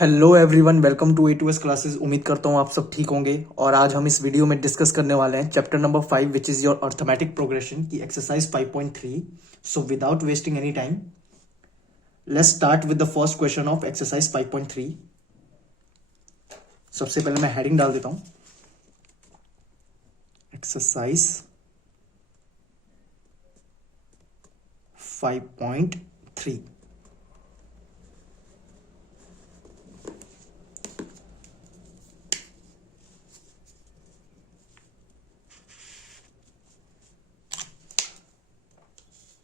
Hello everyone, welcome to A2S classes. उम्मीद करता हूँ आप सब ठीक होंगे। और आज हम इस वीडियो में डिस्कस करने वाले हैं chapter number 5 which is your arithmetic progression की exercise 5.3। So without wasting any time let's start with the first question of exercise 5.3। सबसे पहले मैं हेडिंग डाल देता हूँ, एक्सरसाइज 5.3।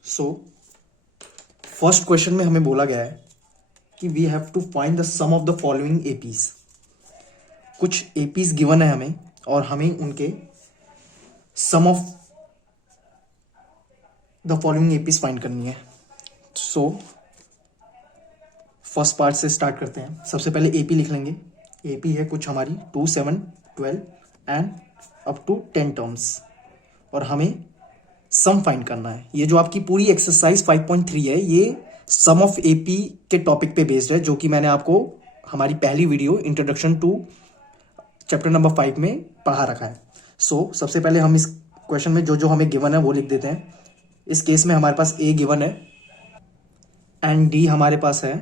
सो फर्स्ट क्वेश्चन में हमें बोला गया है कि we have to find the sum of the following APs. कुछ एपीज गिवन है हमें और हमें उनके sum of the following APs find करनी है। सो फर्स्ट पार्ट से स्टार्ट करते हैं। सबसे पहले एपी लिख लेंगे। एपी है कुछ हमारी 2, 7, 12 एंड अप टू 10 टर्म्स, और हमें सम फाइंड करना है। ये जो आपकी पूरी एक्सरसाइज 5.3 है, ये सम ऑफ एपी के टॉपिक पे बेस्ड है, जो कि मैंने आपको हमारी पहली video introduction to chapter number 5 में पढ़ा रखा है। सो सबसे पहले हम इस क्वेश्चन में जो जो हमें गिवन है वो लिख देते हैं। इस केस में हमारे पास ए गिवन है एंड डी हमारे पास है।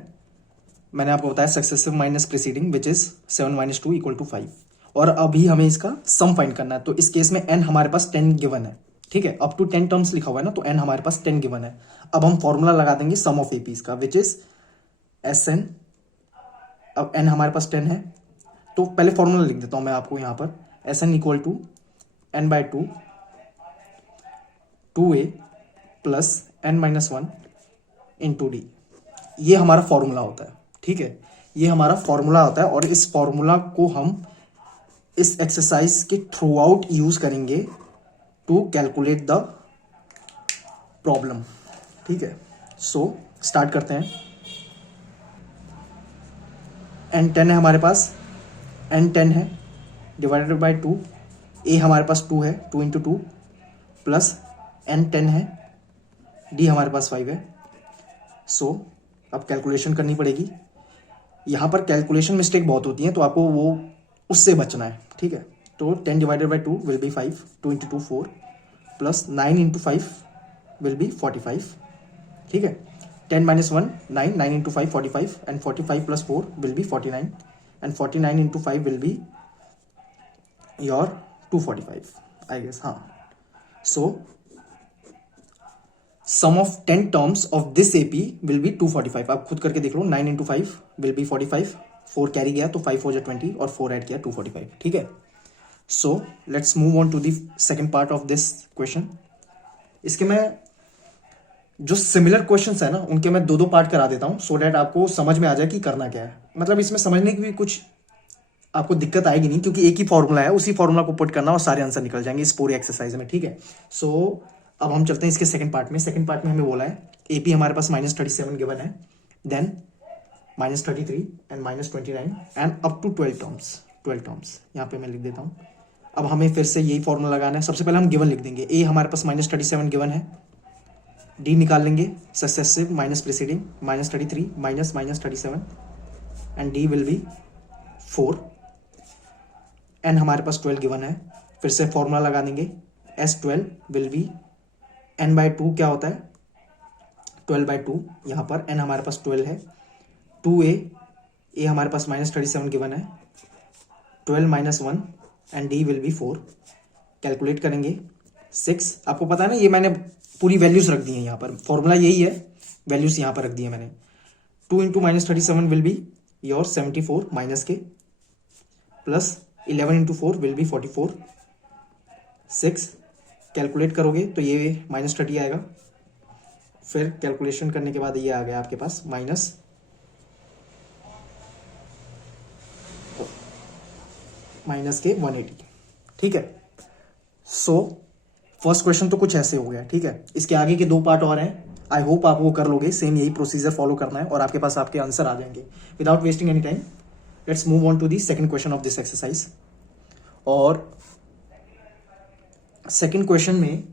मैंने आपको बताया successive minus preceding which is 7 - 2 = 5। और अभी हमें इसका सम फाइंड करना है। तो इस केस में एन हमारे पास 10 गिवन है, ठीक है। अप टू 10 टर्म्स लिखा हुआ है ना, तो एन हमारे पास 10 गिवन है। अब हम फॉर्मूला लगा देंगे सम ऑफ एपीज का विच इज एस एन। अब एन हमारे पास 10 है, तो पहले फॉर्मूला लिख देता हूं मैं आपको यहां पर। S n equal to n/2 2a plus n-1 into D. ये हमारा फॉर्मूला होता है, ठीक है। ये हमारा फॉर्मूला होता है और इस फॉर्मूला को हम इस एक्सरसाइज के थ्रू आउट यूज करेंगे टू कैलकुलेट द प्रॉब्लम, ठीक है। सो स्टार्ट करते हैं। एन 10 है हमारे पास, एन 10 है डिवाइडेड बाई 2। ए हमारे पास 2 है, 2 इंटू 2 प्लस एन 10 है, डी हमारे पास 5 है। सो अब कैलकुलेशन करनी पड़ेगी। यहाँ पर कैलकुलेशन मिस्टेक बहुत होती है, तो आपको वो उससे बचना है, ठीक है। तो 10 divided by 2 will be 5, 2 into 2 4 plus 9 into 5 will be 45, ठीक है। 10 - 1 9, 9 into 5 45 and 45 plus 4 will be 49 and 49 into 5 will be your 245 I guess, हाँ। So sum of 10 terms of this AP will be 245। आप खुद करके देख लो। 9 इंटू 5 विल बी 45, 4 कैरी गया तो 5 4 20 और 4 ऐड किया 245, ठीक है। So let's move on to the second part of this question. इसके मैं जो सिमिलर क्वेश्चंस है ना, उनके मैं दो पार्ट करा देता हूं सो डैट आपको समझ में आ जाए कि करना क्या है। मतलब इसमें समझने की भी कुछ आपको दिक्कत आएगी नहीं, क्योंकि एक ही फॉर्मूला है, उसी फॉर्मूला को पुट करना और सारे आंसर निकल जाएंगे इस पूरी एक्सरसाइज में, ठीक है। सो अब हम चलते हैं इसके सेकंड पार्ट में। सेकंड पार्ट में हमें बोला है एपी हमारे पास -37 गिवन है, then -33 and -29 and up to 12 terms. यहाँ पे मैं लिख देता हूँ। अब हमें फिर से यही फॉर्मूला लगाना है। सबसे पहले हम गिवन लिख देंगे। ए हमारे पास -37 गिवन है, डी निकाल लेंगे successive minus preceding -33 minus -37 and D will be 4। N हमारे पास 12 गिवन है, फिर से फॉर्मूला लगा देंगे। S12 विल बी n/2 क्या होता है 12/2। यहाँ पर n हमारे पास 12 है, 2a, ए हमारे पास -37 गिवन है, 12 - 1 and D will be 4। Calculate करेंगे 6। आपको पता है ना, ये मैंने पूरी वैल्यूज रख दी है यहाँ पर। फॉर्मूला यही है, वैल्यूज यहाँ पर रख दी है मैंने। 2 into -37 will be your 74 minus के, plus 11 into 4 will be 44। 6 calculate करोगे तो ये -30 आएगा। फिर कैलकुलेशन करने के बाद ये आ गया आपके पास माइनस के 180, ठीक है। सो फर्स्ट क्वेश्चन तो कुछ ऐसे हो गया, ठीक है। इसके आगे के दो पार्ट और हैं, आई होप आप वो कर लोगे। सेम यही प्रोसीजर फॉलो करना है और आपके पास आपके आंसर आ जाएंगे without wasting any time. Let's move on to the second question of this exercise. और सेकंड क्वेश्चन में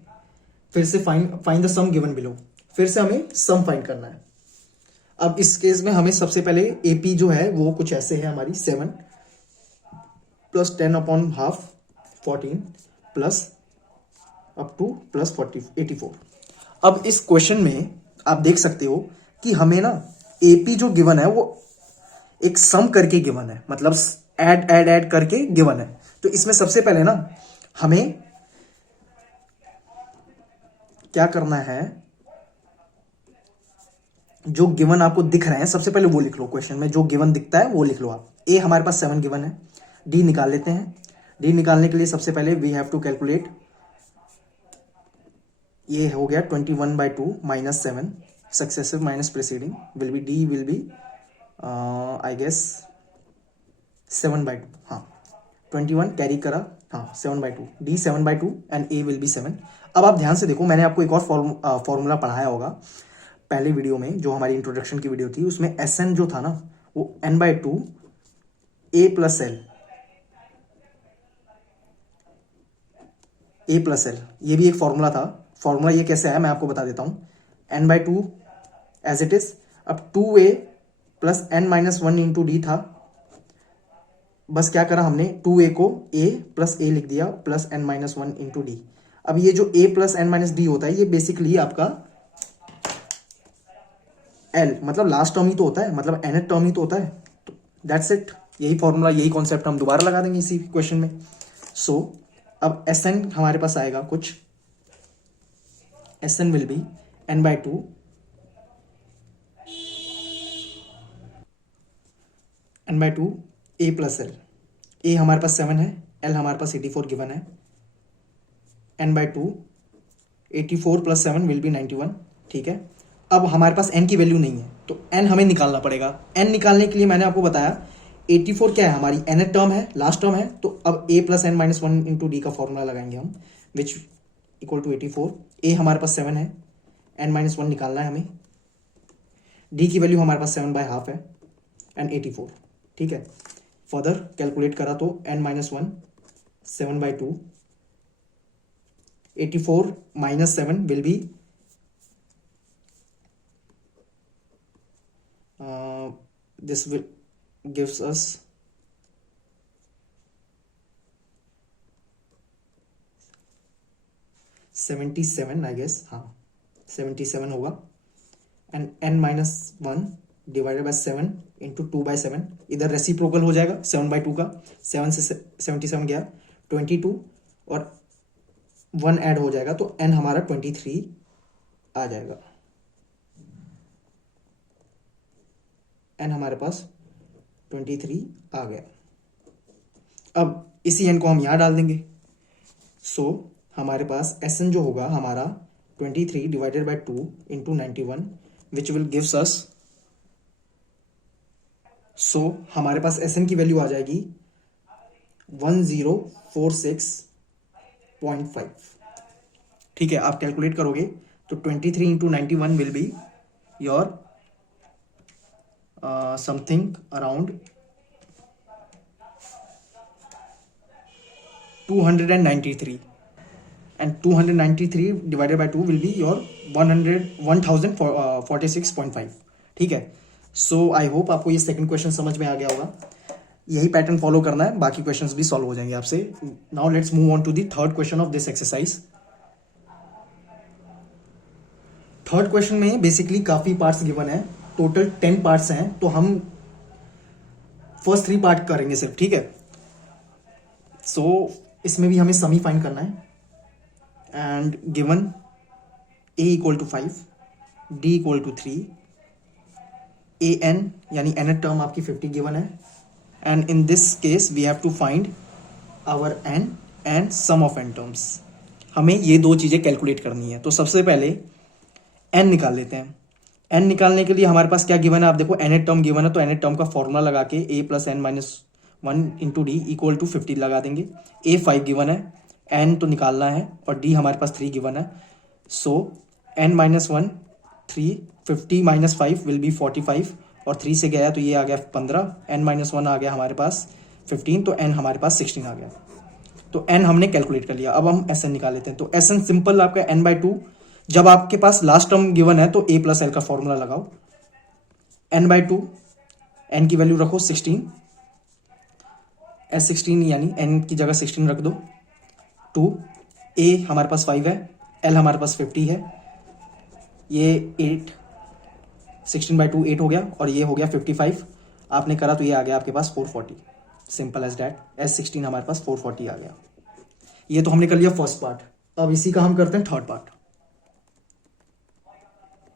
फिर से find the sum given below. फिर से हमें सम फाइंड करना है। अब इस केस में हमें सबसे पहले AP जो है वो कुछ ऐसे है हमारी 7 plus 10/12 14 plus up two plus 84। अब इस क्वेश्चन में आप देख सकते हो कि हमें ना AP जो गिवन है वो एक सम करके गिवन है, मतलब ऐड करके गिवन है। तो इसमें सबसे पहले ना हमें क्या करना है, जो गिवन आपको दिख रहे हैं सबसे पहले वो लिख लो। क्वेश्चन में जो गिवन दिखता है वो लिख लो आप। ए हमारे पास 7 गिवन है, डी निकाल लेते हैं। डी निकालने के लिए सबसे पहले वी हैव टू कैलकुलेट, ये हो गया 21/2 minus 7 successive minus preceding will be D will be I guess 7/2। हाँ 21 कैरी करा, हाँ 7/2, D 7/2 and A will be 7। अब आप ध्यान से देखो, मैंने आपको एक और फॉर्मूला पढ़ाया होगा पहले वीडियो में, जो हमारी इंट्रोडक्शन की वीडियो थी, उसमें Sn जो था ना वो n/2 a plus L, a plus L, ये भी एक फॉर्मूला था। फॉर्मूला ये कैसे है मैं आपको बता देता हूं। n/2 एज इट इज, अब 2a plus n-1 into D था, बस क्या करा हमने 2a को a प्लस a लिख दिया प्लस n-1 इंटू डी। अब ये जो a प्लस n-d होता है ये बेसिकली आपका L, मतलब लास्ट टर्म ही तो होता है, मतलब nth टर्म ही तो होता है। तो दैट्स इट, यही फॉर्मूला यही कॉन्सेप्ट हम दोबारा लगा देंगे इसी क्वेश्चन में। सो अब Sn हमारे पास आएगा कुछ, Sn will be n/2 a plus L. a हमारे पास 7 है, l हमारे पास 84 गिवन है, n/2 84 प्लस 7 विल बी 91। ठीक है, अब हमारे पास n की वैल्यू नहीं है तो n हमें निकालना पड़ेगा। n निकालने के लिए मैंने आपको बताया 84 क्या है, हमारी nth टर्म है, लास्ट टर्म है। तो अब a plus n-1 into d का फॉर्मूला लगाएंगे हम, विच इक्वल टू 84। a हमारे पास 7 है, n-1 निकालना है हमें, d की वैल्यू हमारे पास 7/2 है एंड 84। ठीक है, फर्दर कैलकुलेट करा तो n-1 7/2, 84 minus 7 will be this will gives us 77 I guess, हाँ 77 होगा। And n-1 divided by 7 into 2/7, इधर रेसिप्रोकल हो जाएगा 7/2 का, 7 से 77 गया 22 और 1 ऐड हो जाएगा तो n हमारा 23 आ जाएगा। n हमारे पास 23 आ गया। अब इसी n को हम यहां डाल देंगे। सो हमारे पास Sn जो होगा हमारा 23 divided by 2 into 91 which will gives us, so हमारे पास Sn की वैल्यू आ जाएगी 1046.5। ठीक है, आप कैलकुलेट करोगे तो 23 into 91 will be your something around 293 and 293 divided by 2 will be your 1046.5। ठीक है, सो आई होप आपको ये सेकंड क्वेश्चन समझ में आ गया होगा। यही पैटर्न फॉलो करना है, बाकी क्वेश्चंस भी सॉल्व हो जाएंगे आपसे। Now let's move on to the third question of this exercise. Third question में बेसिकली काफी पार्ट्स गिवन है, टोटल 10 पार्ट्स हैं, तो हम फर्स्ट 3 पार्ट करेंगे सिर्फ। ठीक है, सो इसमें भी हमें समी फाइंड करना है and given a equal to 5, d equal to 3, an यानी nth टर्म आपकी 50 गिवन है and in this case we have to find our n and sum of n terms. हमें ये दो चीजें कैलकुलेट करनी है। तो सबसे पहले n निकाल लेते हैं। n निकालने के लिए हमारे पास क्या गिवन है, आप देखो nth टर्म गिवन है तो nth टर्म का फॉर्मूला लगा के a plus n-1 into D equal to 50 लगा देंगे। a 5 गिवन है, n तो निकालना है और d हमारे पास 3 गिवन है। सो n-1 3, 50 माइनस 5 विल बी 45 और 3 से गया तो ये आ गया 15, n-1 आ गया हमारे पास 15, तो n हमारे पास 16 आ गया। तो n हमने कैलकुलेट कर लिया। अब हम Sn निकाल लेते हैं। तो Sn सिंपल आपका n/2, जब आपके पास लास्ट टर्म गिवन है तो a प्लस एल का फॉर्मूला लगाओ, n/2, n की वैल्यू रखो 16, S16 यानी n की जगह 16 रख दो। 2, a हमारे पास 5 है, l हमारे पास 50 है, ये 8, 16/2 8 हो गया, और ये हो गया 55। आपने करा तो ये आ गया आपके पास 440। Simple as that. S16 हमारे पास 440 आ गया। ये तो हमने कर लिया फर्स्ट पार्ट। अब इसी का हम करते हैं थर्ड पार्ट।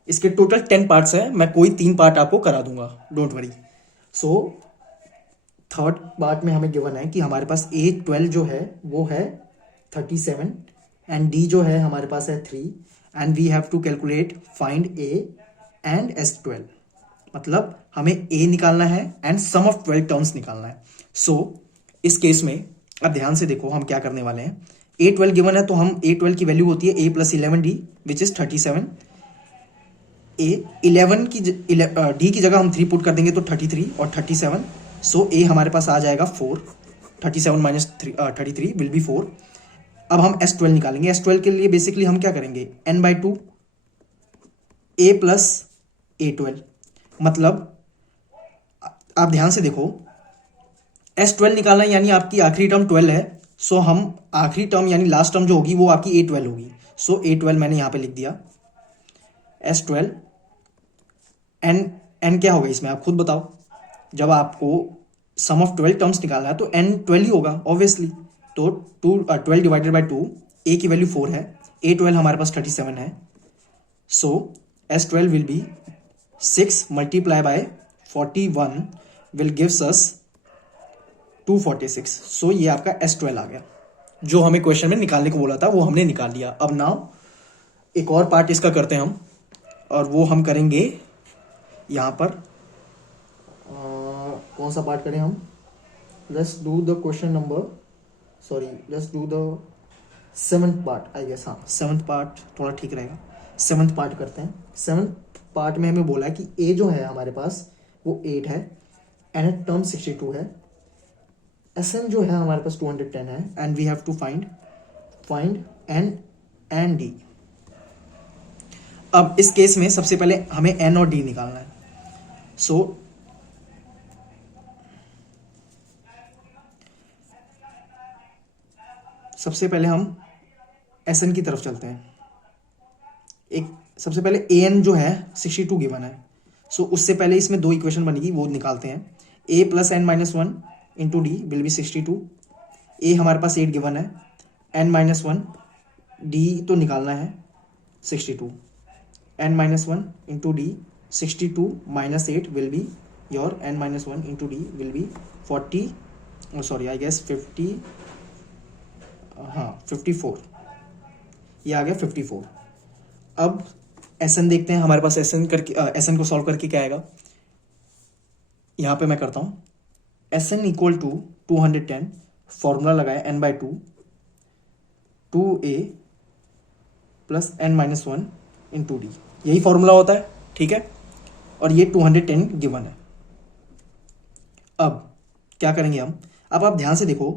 इसके टोटल 10 पार्ट्स हैं, मैं कोई 3 पार्ट आपको करा दूंगा, don't worry. So third part में हमें गिवन है कि हमारे पास A12 जो है वो है 37 एंड D जो है हमारे पास है 3 and we have to calculate find A and S12। मतलब हमें A निकालना है एंड सम ऑफ 12 टर्म्स निकालना है। सो इस केस में अब ध्यान से देखो हम क्या करने वाले हैं। A12 गिवन है तो हम A12 की वैल्यू होती है A + 11D which is 37। A11 की D की जगह हम 3 पुट कर देंगे तो 33 और 37। सो A हमारे पास आ जाएगा 4। 37 माइनस 33 विल बी 4। अब हम S12 निकालेंगे। S12 के लिए बेसिकली हम क्या करेंगे, n/2 A + A12। मतलब आप ध्यान से देखो, S12 निकालना यानी आपकी आखिरी टर्म 12 है। सो हम आखिरी टर्म यानी लास्ट टर्म जो होगी वो आपकी A12 होगी। सो A12 मैंने यहां पे लिख दिया। S12 n क्या होगा इसमें आप खुद बताओ। जब आपको सम ऑफ 12 टर्म्स निकालना है तो n 12 ही होगा ऑब्वियसली। तो 12 डिवाइडेड बाई 2, A की वैल्यू 4 है, A12 हमारे पास 37 है। सो S12 will be 6 multiply by 41 will gives अस 246। सो ये आपका S12 आ गया। जो हमें क्वेश्चन में निकालने को बोला था वो हमने निकाल लिया। अब नाउ एक और पार्ट इसका करते हैं हम, और वो हम करेंगे यहां पर। कौन सा पार्ट करें हम? Let's do the question number, sorry let's do the 7th part I guess. हाँ 7th पार्ट थोड़ा ठीक रहेगा। 7th पार्ट करते हैं। 7th पार्ट में हमें बोला है कि A जो है हमारे पास वो 8 है, एन टर्म 62 है, SN जो है हमारे पास 210 है and we have to find N and D। अब इस केस में सबसे पहले हमें N और D निकालना है। सो सबसे पहले हम SN की तरफ चलते हैं। एक सबसे पहले AN जो है 62 गिवन है। सो उससे पहले इसमें 2 इक्वेशन बनेगी, वो निकालते हैं। A + n-1 into d will B 62। A हमारे पास 8 गिवन है, n-1 D तो निकालना है 62। n-1 into d 62 minus 8 will be your n-1 into d will be 40, sorry I guess 50, हाँ 54। ये आ गया 54। अब SN देखते हैं हमारे पास SN करके SN को सॉल्व करके क्या आएगा। यहां पे मैं करता हूं SN इक्वल टू 210, फॉर्मूला लगाया n/2 2A + n-1 into D, यही फॉर्मूला होता है, ठीक है। और ये 210 गिवन है। अब क्या करेंगे हम, अब आप ध्यान से देखो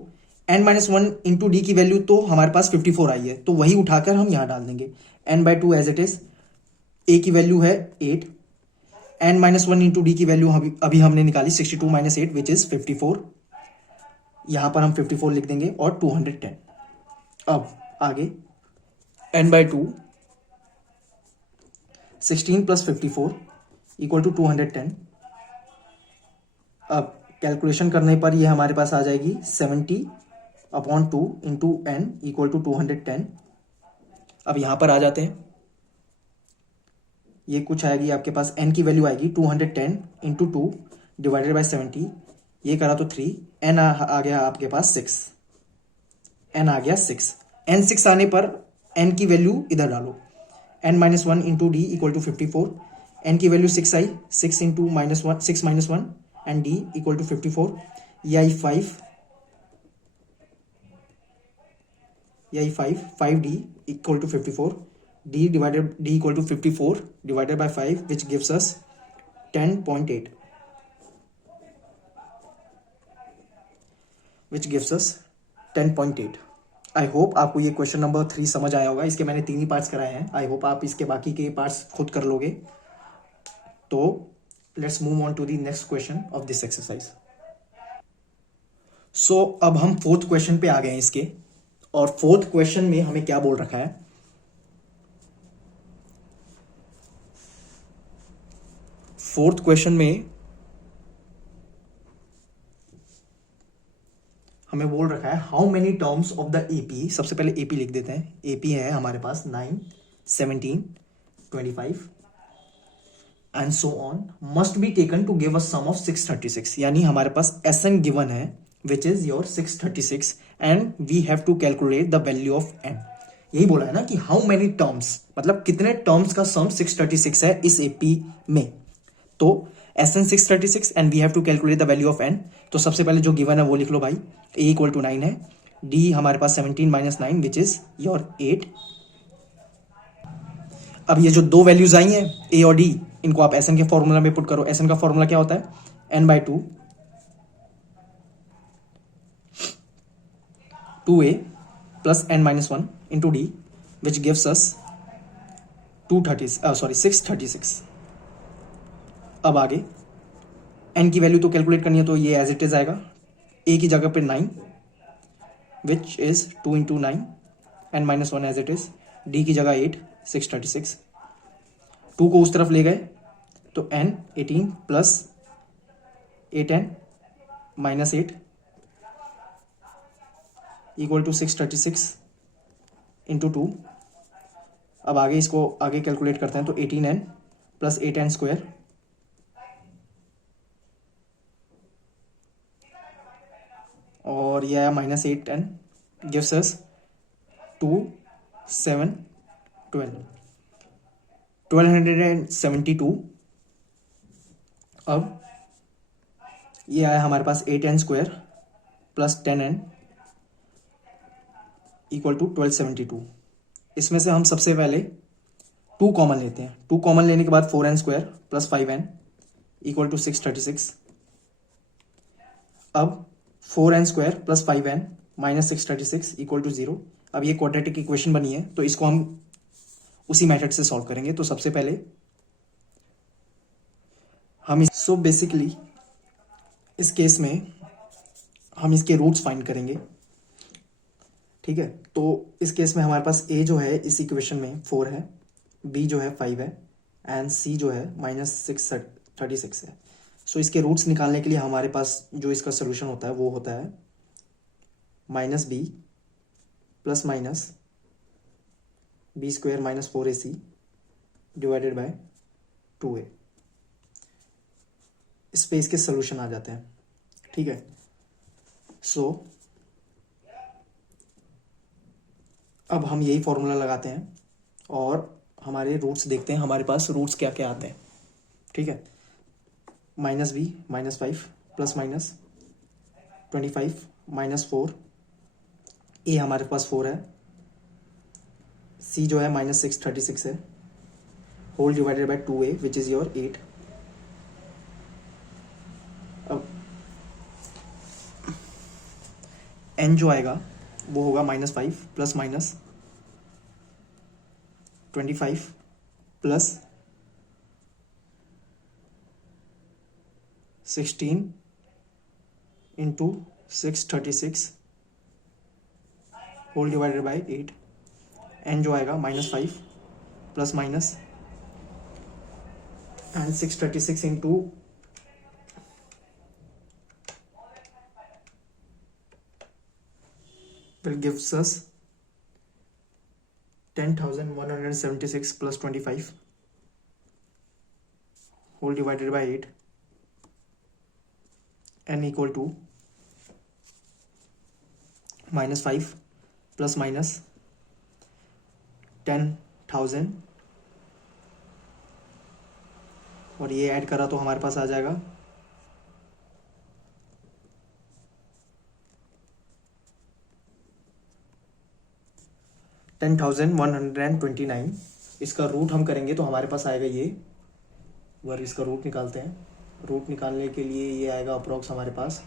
n-1 इंटू डी की वैल्यू तो हमारे पास 54 आई है, तो वही उठाकर हम यहां डाल देंगे n/2 as it is. A की वैल्यू है 8, n-1 इंटू डी की वैल्यू अभी हमने निकाली 62 - 8 विच इज 54। यहां पर हम 54 लिख देंगे और 210। अब आगे n/2 16 + 54 इक्वल टू 210। अब कैलकुलेशन करने पर ये हमारे पास आ जाएगी 70/2 इंटू n इक्वल टू 210। अब यहां पर आ जाते हैं, ये कुछ आएगी आपके पास, n की वैल्यू आएगी 210 इंटू 2 डिवाइडेड बाई 70। ये करा तो 3, n आ गया आपके पास 6, n आ गया 6। n 6 आने पर n की वैल्यू इधर डालो, n-1 into D equal to 54। n की वैल्यू 6 आई, 6 into -1 6 - 1 and d equal to 54। ये आई 5, ये आई 5d equal to 54। d equal to 54 divided by 5 which gives us 10.8, which gives us 10.8। I hope आपको ये क्वेश्चन नंबर 3 समझ आया होगा। इसके मैंने 3 ही पार्ट्स कराए हैं। आई होप आप इसके बाकी के पार्ट्स खुद कर लोगे। तो let's move on to the next question of this exercise. So अब हम फोर्थ क्वेश्चन पे आ गए हैं इसके. और फोर्थ क्वेश्चन में हमें क्या बोल रखा है. फोर्थ क्वेश्चन में हमें बोल रखा है how many terms of the AP. सबसे पहले एपी लिख देते हैं. एपी है हमारे पास 9, 17, 25 and so on must be taken to give a sum of 636. यानी हमारे पास एस एन गिवन है which is your 636 and we have to calculate the value of n. यही बोला है ना कि हाउ मेनी टर्म्स, मतलब कितने टर्म्स का सम 636 है इस एपी में. तो S n 636 and we have to calculate the value of n. तो सबसे पहले जो गिवन है वो लिख लो भाई. ए इक्वल टू 9 है. डी हमारे पास 17 माइनस 9 विच इज योर 8. अब ये जो दो वैल्यूज आई हैं ए और डी, इनको आप एस एन के फॉर्मूला में पुट करो. एस एन का फॉर्मूला क्या होता है, n by two, 2a plus n minus 1 into d which gives us 636. अब आगे एन की वैल्यू तो कैलकुलेट करनी है तो ये एज इट इज आएगा. ए की जगह पे 9 which is 2 into 9 n minus 1 as it is. D की जगह 8, 636. 2 को उस तरफ ले गए तो n 18 plus 8n minus 8 equal to 636 into 2. अब आगे इसको आगे कैलकुलेट करते हैं तो 18n प्लस 8n स्क्वायर और ये आया माइनस 8n गिव्स अस 2, 7, 1272. अब ये आया हमारे पास 8n square plus 10n equal to 1272. इसमें से हम सबसे पहले 2 कॉमन लेते हैं. 2 कॉमन लेने के बाद 4n square plus 5n equal to 636. अब 4n square plus 5n minus 636 equal to 0. अब ये क्वाड्रेटिक इक्वेशन बनी है तो इसको हम उसी मेथड से सॉल्व करेंगे. तो सबसे पहले हम सो बेसिकली इस केस में हम इसके रूट्स फाइंड करेंगे. ठीक है, तो इस केस में हमारे पास a जो है इस इक्वेशन में 4 है, b जो है 5 है एंड c जो है माइनस 636 है. सो इसके रूट्स निकालने के लिए हमारे पास जो इसका सोल्यूशन होता है वो होता है minus b plus minus b square minus 4ac divided by 2a. इस पे इसके सोल्यूशन आ जाते हैं. ठीक है, सो अब हम यही फॉर्मूला लगाते हैं और हमारे रूट्स देखते हैं हमारे पास रूट्स क्या क्या आते हैं. ठीक है, minus b minus 5 plus minus 25 minus 4. A हमारे पास 4 है. सी जो है माइनस 636 है whole divided by 2a which is your 8. अब एन जो आएगा वो होगा माइनस 5 प्लस माइनस 25 प्लस 16 into 636 whole divided by 8. N जो आएगा minus 5 plus minus and 636 into will gives us 10,176 plus 25 whole divided by 8 n equal to minus 5 plus minus 10,000 और ये ऐड करा तो हमारे पास आ जाएगा 10,129. इसका रूट हम करेंगे तो हमारे पास आएगा ये. वर इसका रूट निकालते हैं. रूट निकालने के लिए ये आएगा अप्रोक्स हमारे पास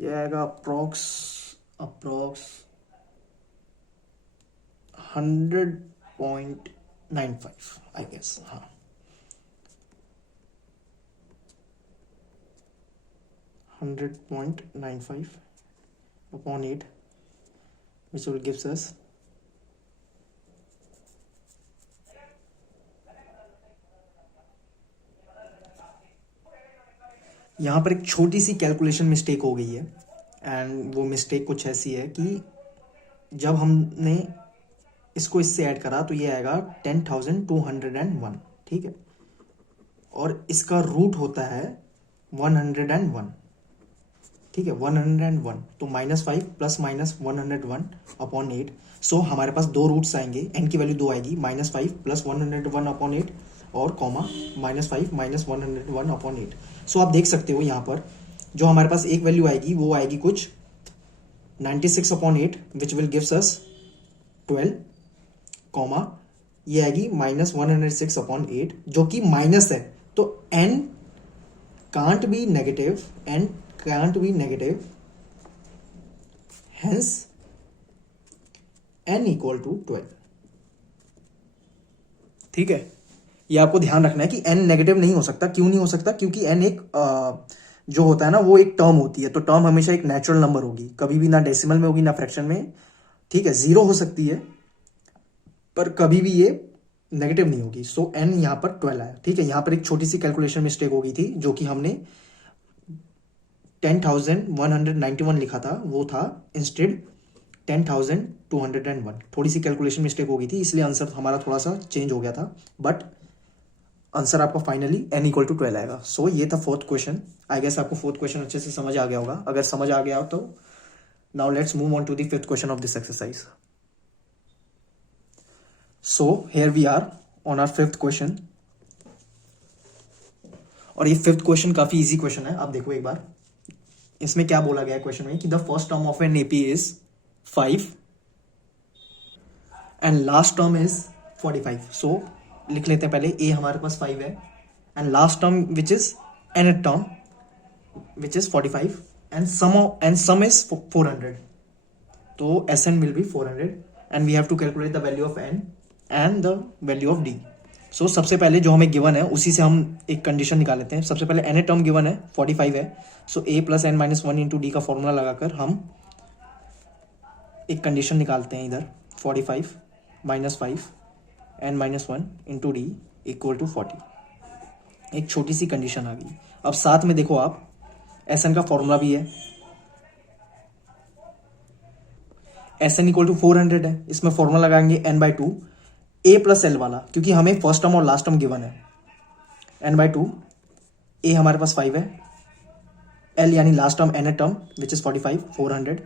ये आएगा अप्रोक्स 100.95 आई गेस, हाँ 100.95 upon 8 which will gives us यहाँ पर एक छोटी सी कैलकुलेशन मिस्टेक हो गई है, एंड वो मिस्टेक कुछ ऐसी है कि जब हमने इसको इससे ऐड करा तो ये आएगा 10,201, ठीक है, और इसका रूट होता है 101, ठीक है, 101, तो -5 प्लस माइनस 101 अपॉन 8। सो हमारे पास दो रूट्स आएंगे, एन की वैल्यू दो आएगी, -5 प्लस 101 अपॉन 8 और कॉमा -5 माइनस 101 अपॉन 8। सो आप देख सकते हो यहाँ पर जो हमारे पास एक वैल्यू आएगी वो आएगी कुछ 96 upon 8 which will gives us 12, comma ये आएगी -106 अपॉन 8 जो कि माइनस है, तो n can't be negative, n can't be negative, hence n equal to 12, ठीक है। ये आपको ध्यान रखना है कि n नेगेटिव नहीं हो सकता। क्यों नहीं हो सकता? क्योंकि n एक जो होता है ना वो एक टर्म होती है, तो टर्म हमेशा एक नेचुरल नंबर होगी, कभी भी ना डेसिमल में होगी ना फ्रैक्शन में, ठीक है। जीरो हो सकती है पर कभी भी ये नेगेटिव नहीं होगी। सो n यहाँ पर 12 आया, ठीक है। यहाँ पर एक छोटी सी कैलकुलेशन मिस्टेक हो गई थी, जो कि हमने 10,191 लिखा था, वो था इंस्टेड 10,201। थोड़ी सी कैलकुलेशन मिस्टेक हो गई थी, इसलिए आंसर हमारा थोड़ा सा चेंज हो गया था, बट आंसर आपका फाइनली n इक्वल टू 12 आएगा। सो ये था फोर्थ क्वेश्चन। आई गेस आपको फोर्थ क्वेश्चन अच्छे से समझ आ गया होगा। अगर समझ आ गया हो तो now let's move on to the fifth question of this exercise. So here we are on our fifth question, और ये फिफ्थ क्वेश्चन काफी इजी क्वेश्चन है। आप देखो एक बार, इसमें क्या बोला गया है क्वेश्चन में कि the first term of an AP is 5 and last term is 45। So लिख लेते हैं पहले, ए हमारे पास 5 है and last term which is n term which is 45 and sum is 400, तो S n will be 400 and we have to calculate the value of n and the value of d. So सबसे पहले जो हमें given है उसी से हम एक कंडीशन निकाल लेते हैं। सबसे पहले एन ए टर्म गिवन है 45 है, so a plus n minus 1 into d का फॉर्मूला लगाकर हम एक कंडीशन निकालते हैं इधर, 45 minus 5 n minus 1 into D equal to 40। एक छोटी सी कंडीशन आ गई। अब साथ में देखो आप, एस एन का फॉर्मूला भी है, एस एन इक्वल टू 400 है, इसमें फॉर्मूला लगाएंगे n by two a plus l वाला, क्योंकि हमें फर्स्ट टर्म और लास्ट टर्म गिवन है। एन बाई टू, ए हमारे पास 5 है, एल यानी last term n a term which is 45 400,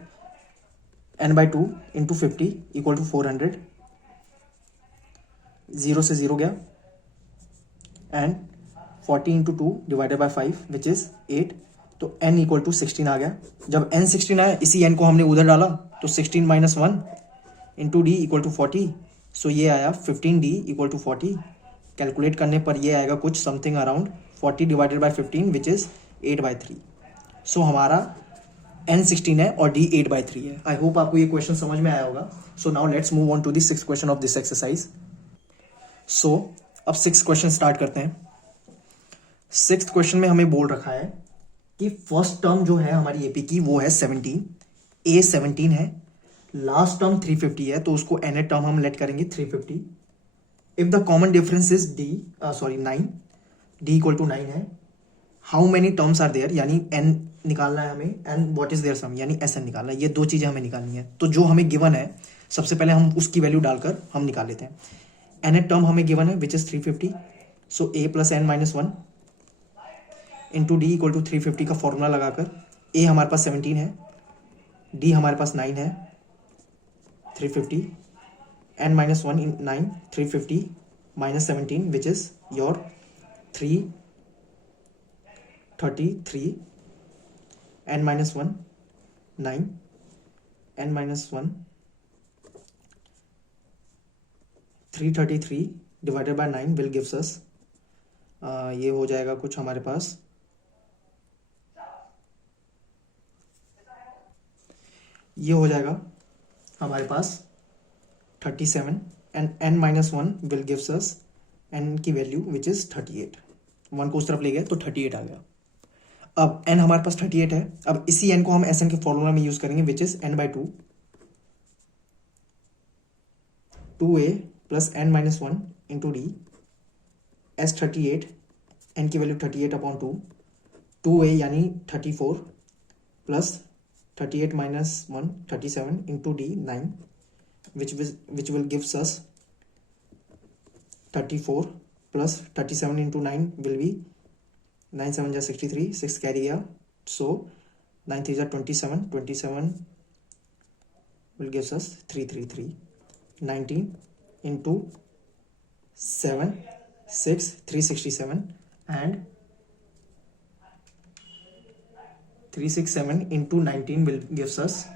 n by two into 50 equal to 400, zero से जीरो गया, and 40 into two divided by 5 which is 8, तो n इक्वल टू 16 आ गया। जब n 16 आया, इसी n को हमने उधर डाला, तो 16 माइनस 1 into D equal to 40, so ये आया 15d इक्वल टू 40। कैलकुलेट करने पर ये आएगा कुछ something around 40 divided by 15 which is 8/3। सो हमारा n 16 है और d 8/3 है। आई होप आपको ये क्वेश्चन समझ में आया होगा। So now let's move on to the sixth question of this exercise. So अब सिक्स्थ क्वेश्चन स्टार्ट करते हैं। सिक्स्थ क्वेश्चन में हमें बोल रखा है कि फर्स्ट टर्म जो है हमारी एपी की वो है 17, ए 17 है, लास्ट टर्म 350 है, तो उसको एन ए टर्म हम लेट करेंगे 350। If the common difference is d 9, d equal to 9 है, how many terms are there, यानी एन निकालना है हमें, and what is their sum यानी एस एन निकालना है। ये दो चीजें हमें निकालनी है। तो जो हमें गिवन है सबसे पहले हम उसकी वैल्यू डालकर हम निकाल लेते हैं। एन ए टर्म हमें गिवन है which is 350, so a plus n minus 1 into D equal to 350 का फॉर्मूला लगाकर, ए हमारे पास 17 है, डी हमारे पास 9 है, 350 एन माइनस 1 इन 9, 350 माइनस 17 which is your 333 n minus 1 9 n minus 1 333 divided by 9 will gives us, ये हो जाएगा कुछ हमारे पास, ये हो जाएगा हमारे पास 37 and n minus one will gives us n की वैल्यू विच इज 38। 1 को उस तरफ ले गए तो 38 आ गया। अब n हमारे पास 38 है। अब इसी n को हम Sn के फॉर्मूला में यूज करेंगे which is n by two, 2a plus n minus one into D S 38, n की वैल्यू 38 अपॉन 2, 2a यानी 34 plus 38 minus one 37 into D 9 which will gives us 34 plus 37 into 9 will be 9 7 जा 63, 6 carry गया, so 9 3 जा 27, 27 will gives us 333, 19 into 7 6 367 and 367 into 19 will gives us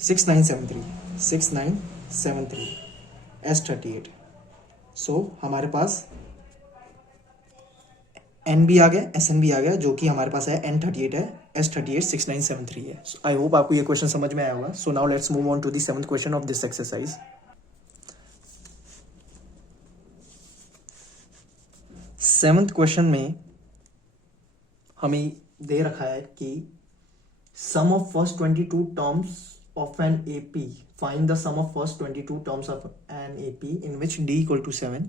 6973 S38। सो हमारे पास n भी आ गया, Sn भी आ गया, जो कि हमारे पास है N38 है, S38 6973 है। आई होप आपको ये क्वेश्चन समझ में आया होगा। So now let's move on to the 7th question of this exercise. 7th question में हमें दे रखा है कि sum of first 22 terms of an AP, find the sum of first 22 terms of an AP in which d equal to 7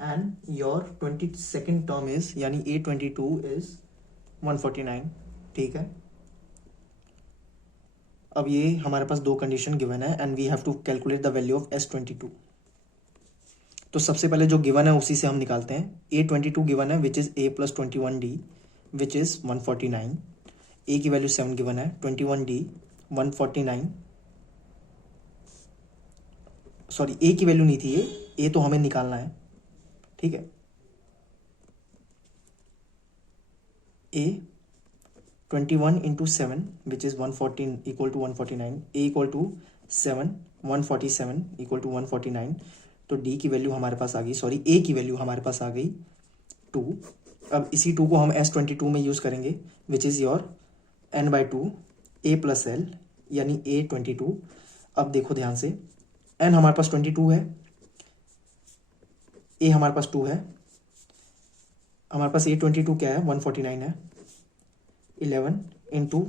and your 22nd term is यानी A22 is 149। ठीक है, अब ये हमारे पास दो कंडीशन गिवन है and we have to calculate the value of S22। तो सबसे पहले जो गिवन है उसी से हम निकालते हैं। A22 गिवन है which is A plus 21D which is 149, ए की वैल्यू 7 गिवन है, 21D 149, सॉरी ए की वैल्यू नहीं थी, ए तो हमें निकालना है। ठीक है, a 21 into 7 which is 114 equal to 149, a equal to 7 147 equal to 149। तो डी की वैल्यू हमारे पास आ गई, सॉरी ए की वैल्यू हमारे पास आ गई 2। अब इसी 2 को हम S22 में यूज करेंगे विच is your n by two a plus L यानी A22। अब देखो ध्यान से, n हमारे पास 22 है, a हमारे पास 2 है, हमारे पास A22 क्या है 149 है, 11 इंटू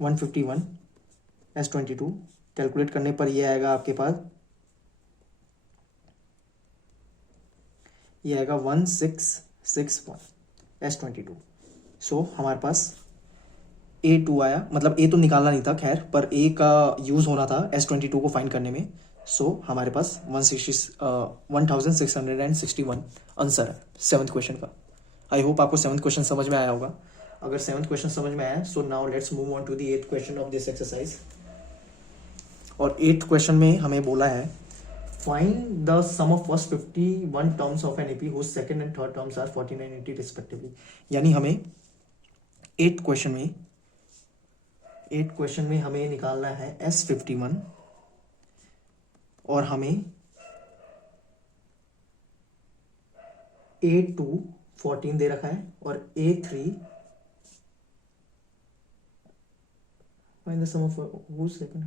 151 S22 कैलकुलेट करने पर ये आएगा आपके पास, ये आएगा 1661 S22। सो हमारे पास A2 आया, मतलब A तो निकालना नहीं था खैर, पर A का यूज होना था S22 को फाइंड करने में। सो हमारे पास 1661 आंसर है 7th क्वेश्चन का। आई होप आपको 7th क्वेश्चन समझ में आया होगा। अगर 7th क्वेश्चन समझ में आया so now let's move on to the 8th question of this exercise. और 8th क्वेश्चन में हमें बोला है find the sum of first 51 terms of an AP whose second and third terms are 49 80 respectively. यानी हमें 8th क्वेश्चन में हमें निकालना है S51 और हमें A2 14 दे रखा है और A3 find the sum of whose second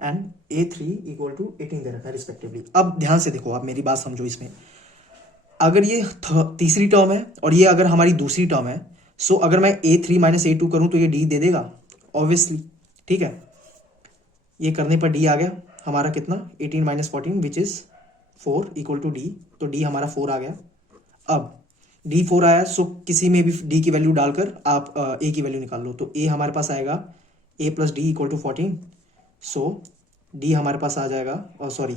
and A3 equal to 18 दे रखा है रिस्पेक्टिवली। अब ध्यान से देखो, आप मेरी बात समझो। इसमें अगर ये तीसरी टर्म है और ये अगर हमारी दूसरी टर्म है, सो अगर मैं A3 माइनस A2 करूं तो ये D दे देगा ऑब्वियसली। ठीक है, ये करने पर D आ गया हमारा कितना 18 minus 14 which is 4 equal to D। तो D हमारा 4 आ गया। अब D 4 आया, सो किसी में भी D की वैल्यू डालकर आप A की वैल्यू निकाल लो। तो A हमारे पास आएगा A plus d equal to 14। So D हमारे पास आ जाएगा, और सॉरी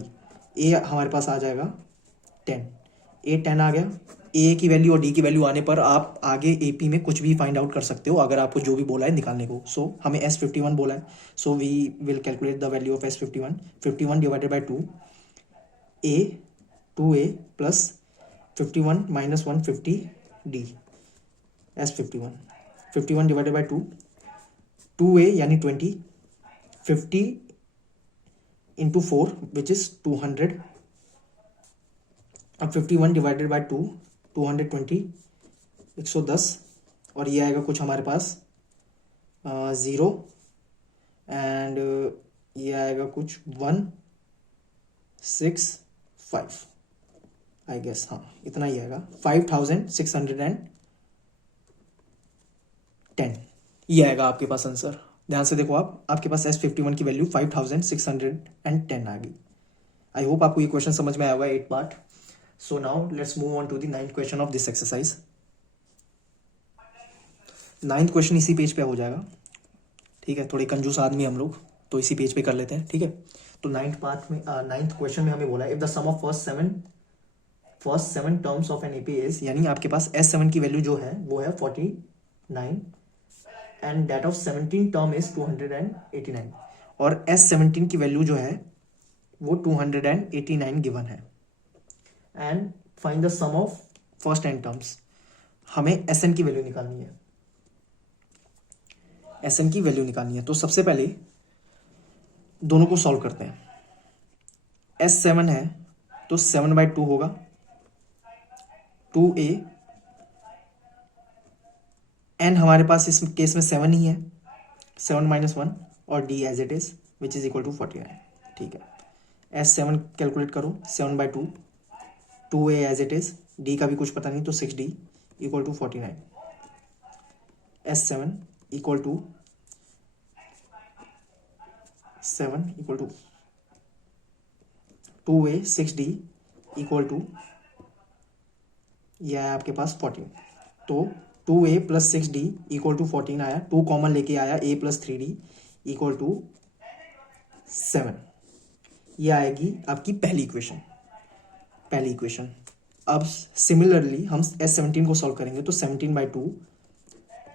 A हमारे पास आ जाएगा 10। A 10 आ गया। A की वैल्यू और D की वैल्यू आने पर आप आगे AP में कुछ भी फाइंड आउट कर सकते हो, अगर आपको जो भी बोला है निकालने को। सो हमें S51 बोला है, so we will calculate the value of S51। 51 divided by 2 A 2A plus 51 minus 150 D S51। 51 divided बाई 2A यानी 20, 50 इंटू 4 विच इज 200। अब 51 डिवाइडेड बाई 220 110, और ये आएगा कुछ हमारे पास 0 एंड ये आएगा कुछ 1 5 आई गेस, हाँ इतना ही आएगा, 5610 ये आएगा आपके पास आंसर। ध्यान से देखो आप, आपके पास S51 की वैल्यू 5610 आ गई। आई होप आपको ये क्वेश्चन समझ में आया होगा 8 part. So now let's move on to the 9th question of this exercise. 9th question इसी पेज पे हो जाएगा, ठीक है, थोड़े कंजूस आदमी हम लोग, तो इसी पेज पे कर लेते हैं, ठीक है। तो 9th क्वेश्चन में हमें बोला if the sum of first seven terms of an AP is, यानी आपके पास S7 की वैल्यू जो है वो है 49 and that of 17 term is 289, और S17 की वैल्यू जो है वो 289 गिवन है। And find the sum of first n terms, हमें Sn की वैल्यू निकालनी है, Sn की वैल्यू निकालनी है। तो सबसे पहले दोनों को सॉल्व करते हैं। S7 है तो 7/2 होगा, 2a, n हमारे पास इस केस में 7 ही है, 7 - 1, और d as it is which is equal to 49, ठीक है। S7 कैलकुलेट करो, 7/2, 2a as it is, d का भी कुछ पता नहीं तो 6d equal to 49, S7 equal to 7 equal to 2a 6d equal to, यह है आपके पास 14। तो 2a plus 6d equal to 14 आया, 2 कॉमन लेके आया, a plus 3d equal to 7। ये आएगी आपकी पहली इक्वेशन। अब सिमिलरली हम S17 को सॉल्व करेंगे, तो 17/2,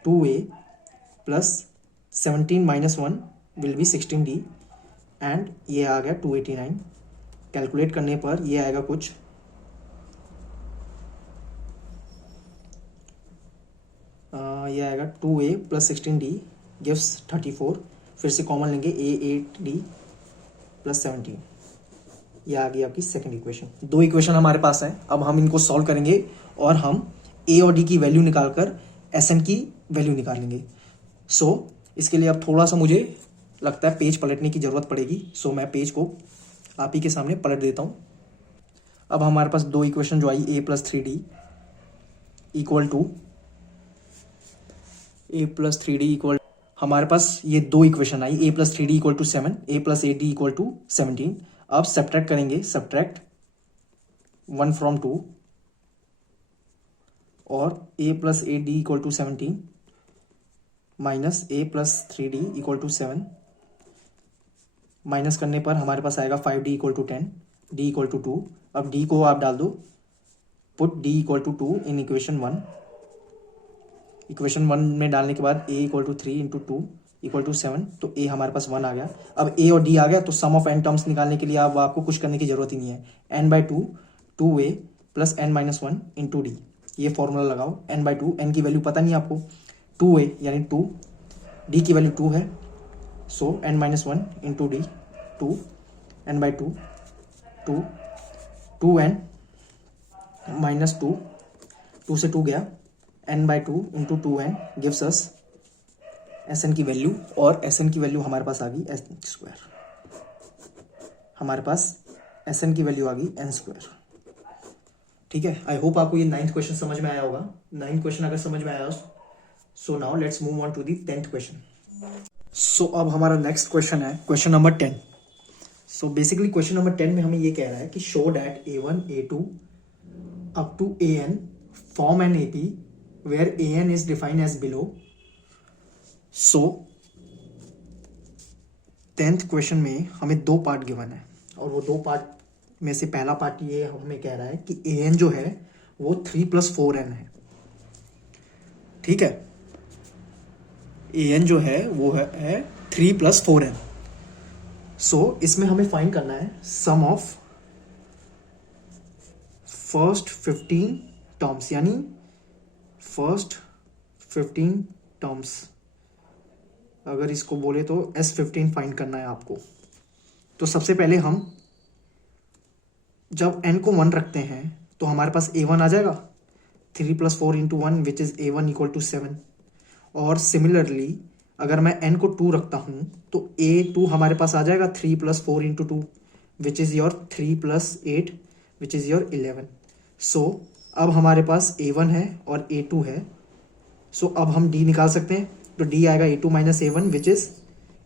2a plus 17 - 1 will be 16d and ये आ गया 289। कैलकुलेट करने पर ये आएगा कुछ ये आएगा 2a प्लस 16d गिव्स 34, फिर से कॉमन लेंगे a 8d प्लस 17, ये आ गई आपकी सेकंड इक्वेशन। 2 इक्वेशन हमारे पास है, अब हम इनको सॉल्व करेंगे और हम a और d की वैल्यू निकालकर Sn की वैल्यू निकालेंगे। सो इसके लिए अब थोड़ा सा मुझे लगता है पेज पलटने की जरूरत पड़ेगी, सो मैं पेज को आप ही के सामने पलट देता हूं। अब हमारे पास 2 इक्वेशन जो आई, a plus 3d equal to हमारे पास ये 2 इक्वेशन आई, a plus 3d equal to 7, a plus 8d equal to 17। अब सब्ट्रैक्ट करेंगे, सब्ट्रैक्ट 1 फ्रॉम 2, और a plus 8d equal to 17 minus a plus 3d equal to 7, minus करने पर हमारे पास आएगा 5d equal to 10, d equal to 2। अब d को आप डाल दो, put d equal to 2 in equation 1। Equation 1 में डालने के बाद a equal to 3 into 2 equal to 7, तो a हमारे पास 1 आ गया। अब a और d आ गया, तो सम ऑफ n टर्म्स निकालने के लिए अब आपको कुछ करने की जरूरत ही नहीं है। n/2 2a plus n - 1 into d, ये फॉर्मूला लगाओ। n/2, n की वैल्यू पता नहीं आपको, 2a यानी 2, d की वैल्यू 2 है, सो n - 1 into d 2, n/2 2, 2n minus 2, 2 से 2 गया, n/2 into 2n gives us Sn की वैल्यू, और Sn की वैल्यू हमारे पास आ गई n²। हमारे पास Sn की वैल्यू आ गई n², ठीक है। आई होप आपको ये 9th क्वेश्चन समझ में आया होगा। 9th क्वेश्चन अगर समझ में आया, so now let's move on to the 10th question. So अब हमारा नेक्स्ट क्वेश्चन है question number 10। So basically question number 10 में हमें ये कह रहा है कि show that a1 a2 up to an form an AP where an is defined as below. So 10th question में हमें 2 पार्ट गिवन है, और वो 2 पार्ट में से पहला पार्ट ये हमें कह रहा है कि an जो है वो 3 + 4n है, ठीक है। an जो है वो है 3 + 4n। सो इसमें हमें फाइंड करना है सम ऑफ फर्स्ट 15 टर्म्स, यानी फर्स्ट 15 टर्म्स, अगर इसको बोले तो S15 फाइंड करना है आपको। तो सबसे पहले हम जब n को 1 रखते हैं तो हमारे पास a1 आ जाएगा, 3 + 4 into 1 which is a1 equal to 7। और सिमिलरली अगर मैं n को 2 रखता हूं तो a2 हमारे पास आ जाएगा, 3 + 4 into 2 which is your 3 + 8 which is your 11. सो अब हमारे पास A1 है और A2 है. सो अब हम D निकाल सकते हैं. तो D आएगा A2 - A1 which is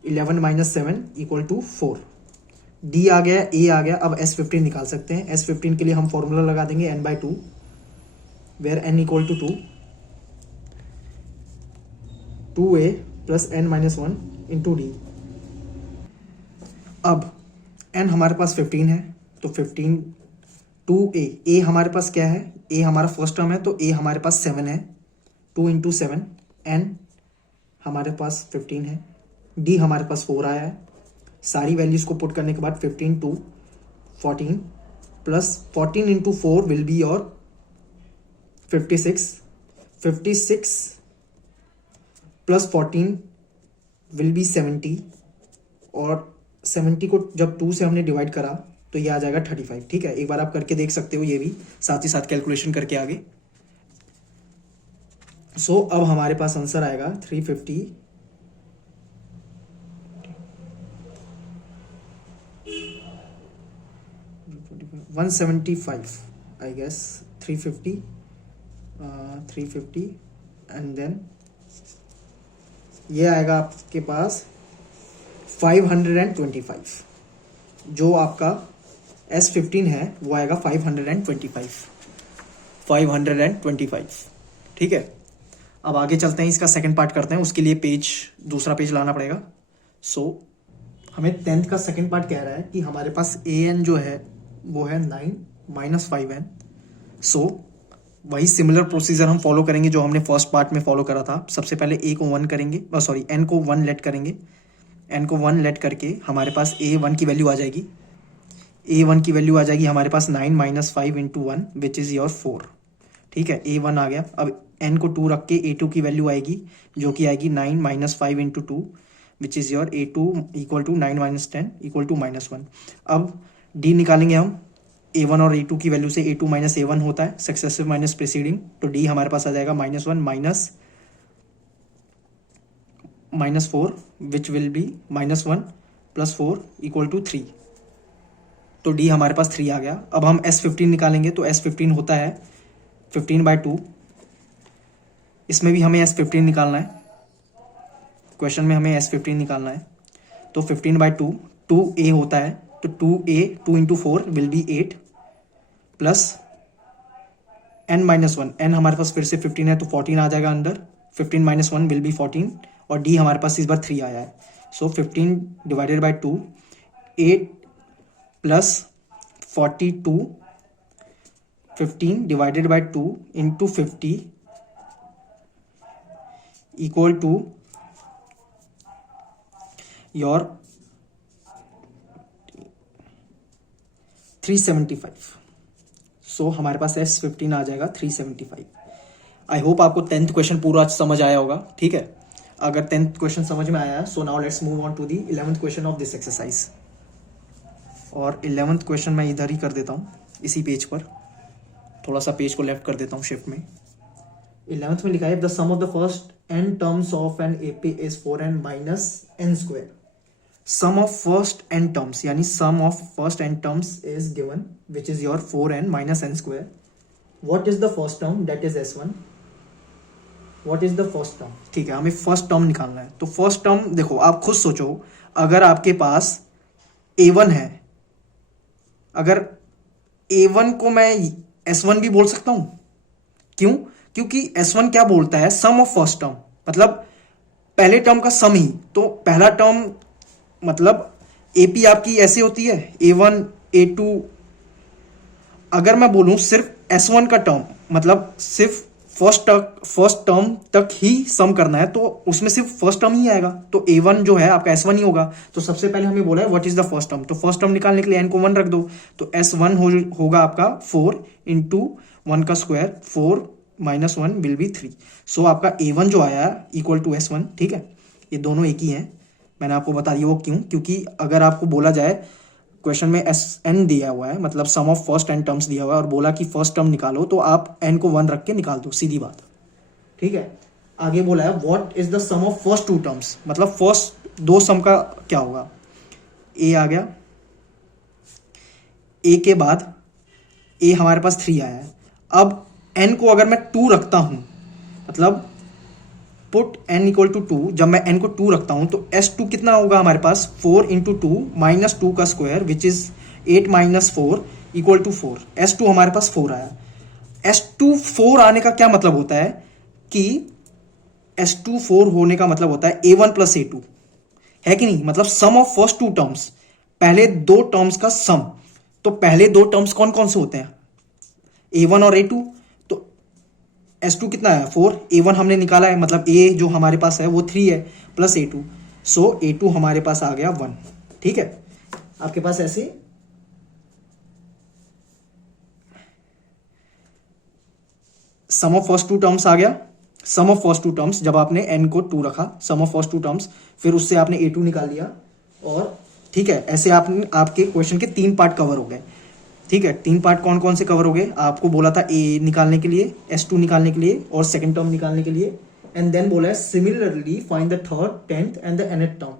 11 - 7 = 4. D आ गया, A आ गया. अब S15 निकाल सकते हैं. S15 के लिए हम फॉर्मूला लगा देंगे n/2 where n = 2. 2A + n - 1 × D. अब n हमारे पास 15 है तो 15 2A. A हमारे पास क्या है? A हमारा फर्स्ट टर्म है तो A हमारे पास 7 है. 2 × 7 n हमारे पास 15 है. D हमारे पास 4 आया है. सारी वैल्यूज को पुट करने के बाद 15 2 14 plus 14 × 4 will be your 56. 56 plus 14 will be 70 और 70 को जब 2 से हमने डिवाइड करा तो ये आ जाएगा 35. ठीक है, एक बार आप करके देख सकते हो ये भी, साथ ही साथ कैलकुलेशन करके आगे. सो अब हमारे पास आंसर आएगा 350 175 आई गेस. 350 एंड देन ये आएगा आपके पास 525. जो आपका S15 है वो आएगा 525. ठीक है, अब आगे चलते हैं, इसका सेकंड पार्ट करते हैं. उसके लिए दूसरा पेज लाना पड़ेगा. सो हमें 10th का सेकंड पार्ट कह रहा है कि हमारे पास AN जो है वो है 9 - 5n. सो वही सिमिलर प्रोसीजर हम फॉलो करेंगे जो हमने फर्स्ट पार्ट में फॉलो करा था. सबसे पहले A को 1 करेंगे, n को 1 लेट करेंगे. n को 1 लेट करके हमारे पास A1 की वैल्यू आ जाएगी. A1 की वैल्यू आ जाएगी हमारे पास 9 - 5 × 1 विच इज़ योर 4. ठीक है, A1 आ गया. अब n को 2 रख के A2 की वैल्यू आएगी जो कि आएगी 9 - 5 × 2 विच इज़ योर A2 = 9 - 10 = -1. अब D निकालेंगे हम. A1 और A2 की वैल्यू से A2 - A1 होता है, सक्सेसिव माइनस प्रीसीडिंग. तो D हमारे पास आ जाएगा -1 -4 विच विल बी -1 + 4 = 3. तो D हमारे पास 3 आ गया. अब हम S15 निकालेंगे तो S15 होता है 15/2. इसमें भी हमें S15 निकालना है. क्वेश्चन में हमें S15 निकालना है. तो 15/2 2A होता है तो 2A 2 × 4 will B 8 plus n - 1. n हमारे पास फिर से 15 है तो 14 आ जाएगा अंदर. 15 - 1 विल बी 14 और D हमारे पास इस बार 3 आया है. सो 15/2 8 प्लस 42 15/2 × 50 equal to your 375. सो हमारे पास S15 आ जाएगा 375. आई होप आपको 10th क्वेश्चन पूरा समझ आया होगा. ठीक है, अगर 10th क्वेश्चन समझ में आया है so now let's move on to the 11th question of this exercise. और 11th क्वेश्चन मैं इधर ही कर देता हूँ इसी पेज पर. थोड़ा सा पेज को लेफ्ट कर देता हूँ शिफ्ट में. 11th में लिखा है the sum of the first n terms of an AP is 4n - n². Sum of first n terms यानी sum of first n terms is given which is your 4n - n². What is the first term? That is S1. What is the first term? ठीक है, हमें first term निकालना है. तो first term देखो, आप खुद सोचो, अगर आपके पास A1 है, अगर A1 को मैं S1 भी बोल सकता हूं. क्यों? क्योंकि S1 क्या बोलता है? सम ऑफ फर्स्ट टर्म, मतलब पहले टर्म का सम ही. तो पहला टर्म मतलब AP आपकी ऐसे होती है A1 A2. अगर मैं बोलूं सिर्फ S1 का टर्म, मतलब सिर्फ फर्स्ट टर्म तक ही सम करना है, तो उसमें सिर्फ फर्स्ट टर्म ही आएगा. तो A1 जो है आपका S1 ही होगा. तो सबसे पहले हमें बोला है what is the first term. तो फर्स्ट टर्म निकालने के लिए n को 1 रख दो. तो S1 होगा आपका 4 × 1 का स्क्वायर. 4 - 1 will be 3. सो आपका A1 जो आया इक्वल टू S1. ठीक है, ये दोनों एक ही हैं. मैंने आपको बता दिया वो क्यों. क्योंकि अगर आपको बोला जाए क्वेश्चन में SN दिया हुआ है, मतलब सम ऑफ फर्स्ट n टर्म्स दिया हुआ है, और बोला कि फर्स्ट टर्म निकालो, तो आप n को 1 रख के निकाल दो, सीधी बात. ठीक है, आगे बोला है what is the sum of first 2 terms, मतलब फर्स्ट 2 सम का क्या होगा. A आ गया ए के बाद ए हमारे पास 3 आया है। अब n को अगर मैं 2 रखता हूँ, मतलब पुट n इक्वल टू 2, जब मैं n को 2 रखता हूँ तो S2 कितना होगा हमारे पास 4 इंटू 2 माइनस 2 का square which is 8 minus 4 equal to 4। S2 हमारे पास 4 आया। S2 4 आने का क्या मतलब होता है कि S2 4 होने का मतलब होता है A1 प्लस A2, है कि नहीं? मतलब सम ऑफ फर्स्ट टू टर्म्स, पहले दो टर्म्स का सम। तो पहले दो टर्म्स कौन कौन से होते हैं? A1 और A2। तो S2 कितना है 4, A1 हमने निकाला है, मतलब A जो हमारे पास है वो 3 है, प्लस A2। सो A2 हमारे पास आ गया 1। ठीक है, आपके पास ऐसे सम ऑफ फर्स्ट टू टर्म्स आ गया। सम ऑफ फर्स्ट टू टर्म्स, जब आपने n को 2 रखा, सम ऑफ फर्स्ट टू टर्म्स, फिर उससे आपने A2 निकाल लिया। और ठीक है, ऐसे आपने आपके क्वेश्चन के 3 पार्ट कवर हो गए। ठीक है, 3 पार्ट कौन कौन से कवर हो गए? आपको बोला था A निकालने के लिए, S2 निकालने के लिए और सेकंड टर्म निकालने के लिए, एंड देन बोला है similarly find the third, 10th and the nth term.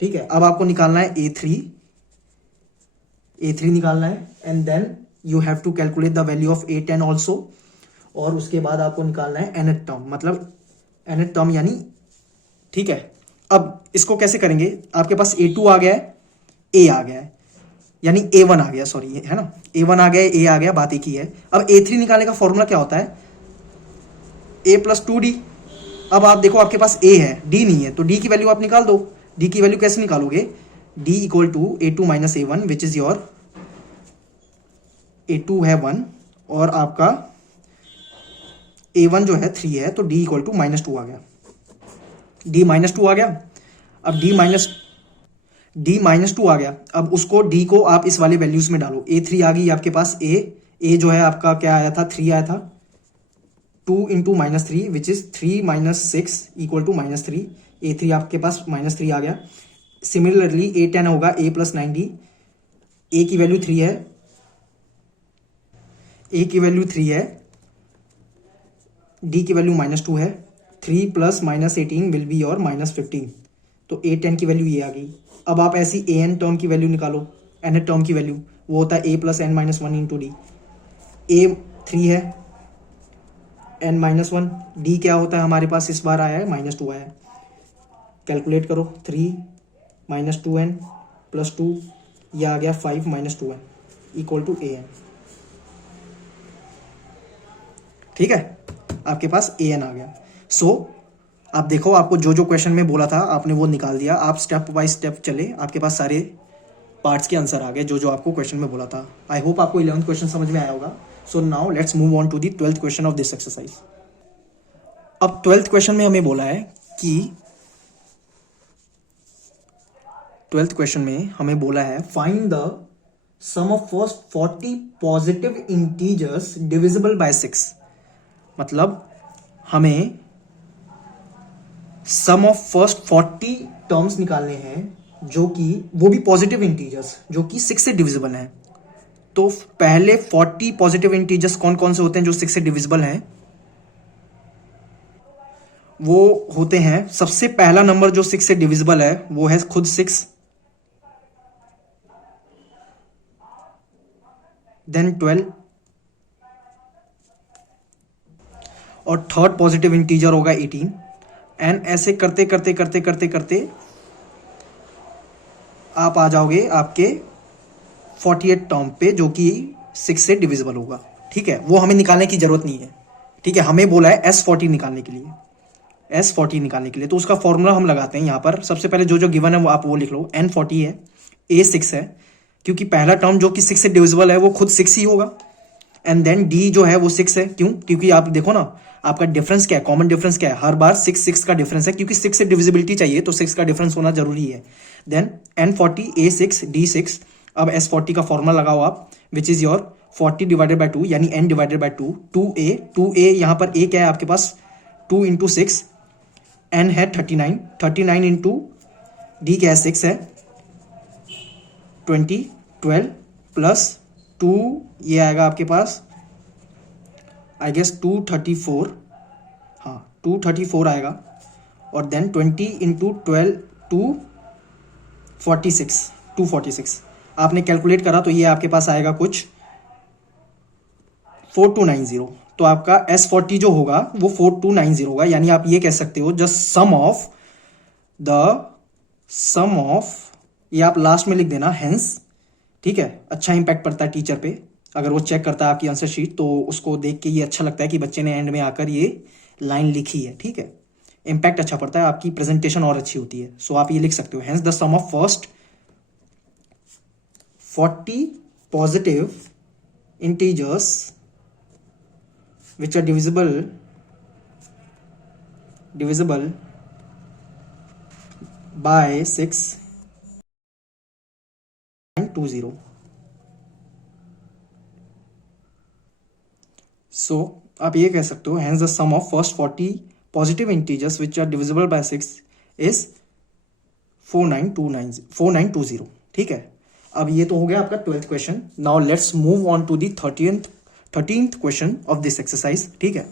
ठीक है, अब आपको निकालना है A3 निकालना है, and then you have to calculate the value of A10 also. और उसके बाद आपको निकालना है nth टर्म, मतलब nth टर्म यानी। ठीक है, अब इसको कैसे करेंगे? आपके पास A2 आ गया है, A आ गया है, यानी A1 आ गया, सॉरी, है ना, A1 आ गया, A आ गया, बात एक ही है। अब A3 निकालने का फॉर्मूला क्या होता है? A plus 2D। अब आप देखो आपके पास A है, D नहीं है, तो D की वैल्यू आप निकाल दो। D की वैल्यू कैसे निकालोगे? D equal to A2 minus A1 which is your A2 है 1 और आपका A1 जो है 3 है, तो D इक्वल टू -2 आ गया। D -2 आ गया। अब D माइनस 2 आ गया। अब उसको D को आप इस वाले वैल्यूज में डालो। A3 आ गई आपके पास, A जो है आपका क्या आया था? 3 आया था। 2 into -3 which is 3 minus 6 equal to -3। A3 आपके पास -3 आ गया। सिमिलरली A10 होगा A प्लस 9D। A की वैल्यू 3 है, A की वैल्यू 3 है, D की वैल्यू -2 है। 3 प्लस -18 विल बी योर -15। तो A10 की वैल्यू ये आ गई। अब आप ऐसी AN टर्म की वैल्यू निकालो, nth टर्म की वैल्यू, वो होता है A plus n minus 1 into D. A 3 है, n माइनस 1, D क्या होता है हमारे पास इस बार आया है? -2 आया है। कैलकुलेट करो, 3 माइनस 2n प्लस 2, यह आ गया 5 minus 2n equal to AN। ठीक है, आपके पास AN आ गया। सो आप देखो, आपको जो जो क्वेश्चन में बोला था आपने वो निकाल दिया। आप स्टेप बाय स्टेप चले, आपके पास सारे पार्ट्स के आंसर आ गए जो जो आपको क्वेश्चन में बोला था। आई होप आपको 11th क्वेश्चन समझ में आया होगा। So now let's move on to the 12th question of this exercise. अब 12th क्वेश्चन में हमें बोला है कि 12th क्वेश्चन में हमें बोला है find the sum of first 40 positive integers divisible by 6। मतलब हमें सम ऑफ फर्स्ट 40 टर्म्स निकालने हैं जो कि वो भी पॉजिटिव इंटीजर्स जो कि 6 से डिविजिबल हैं। तो पहले 40 पॉजिटिव इंटीजर्स कौन कौन से होते हैं जो 6 से डिविजिबल हैं? वो होते हैं, सबसे पहला नंबर जो 6 से डिविजिबल है वो है खुद 6, देन 12, और थर्ड पॉजिटिव इंटीजर होगा 18। एंड ऐसे करते करते करते करते करते आप आ जाओगे आपके 48 टर्म पे जो कि 6 से डिविजिबल होगा। ठीक है, वो हमें निकालने की जरूरत नहीं है। ठीक है, हमें बोला है S40 निकालने के लिए, S40 निकालने के लिए। तो उसका फॉर्मूला हम लगाते हैं यहाँ पर। सबसे पहले जो जो गिवन है वो आप वो लिख लो। N40 है, A 6 है, क्योंकि पहला टर्म जो कि 6 से डिविजिबल है वो खुद 6 ही होगा। एंड देन D जो है वो 6 है, क्यों? क्योंकि आप देखो ना, आपका डिफरेंस क्या है, कॉमन डिफरेंस क्या है? हर बार 6 6 का डिफरेंस है, क्योंकि 6 से डिविजिबिलिटी चाहिए तो 6 का डिफरेंस होना जरूरी है। Then N40 A 6 D 6। अब S40 का फॉर्मूला लगाओ आप, विच इज योर 40 डिवाइडेड बाई 2 यानी n डिवाइडेड बाई 2। 2a यहाँ पर a क्या है आपके पास? 2 इंटू 6, n है 39, 39 इंटू d क्या है? 6 है, 20, 12 प्लस 2, ये आएगा आपके पास आई गेस 234, हाँ 234 आएगा। और देन 20 इंटू 12 246, 246। आपने कैलकुलेट करा तो ये आपके पास आएगा कुछ 4290। तो आपका S40 जो होगा वो 4290 होगा, यानी आप ये कह सकते हो जस्ट सम ऑफ, ये आप लास्ट में लिख देना हेंस। ठीक है, अच्छा इंपैक्ट पड़ता है टीचर पे, अगर वो चेक करता है आपकी आंसर शीट तो उसको देख के ये अच्छा लगता है कि बच्चे ने एंड में आकर ये लाइन लिखी है। ठीक है, इंपैक्ट अच्छा पड़ता है, आपकी प्रेजेंटेशन और अच्छी होती है। सो आप ये लिख सकते हो hence the sum of first 40 positive integers which are divisible by 6.20. So आप ये कह सकते हो hence the sum of first 40 positive integers which are divisible by 6 is 4920। ठीक है, अब ये तो हो गया आपका 12th question. Now let's move on to the 13th question of this exercise. ठीक है,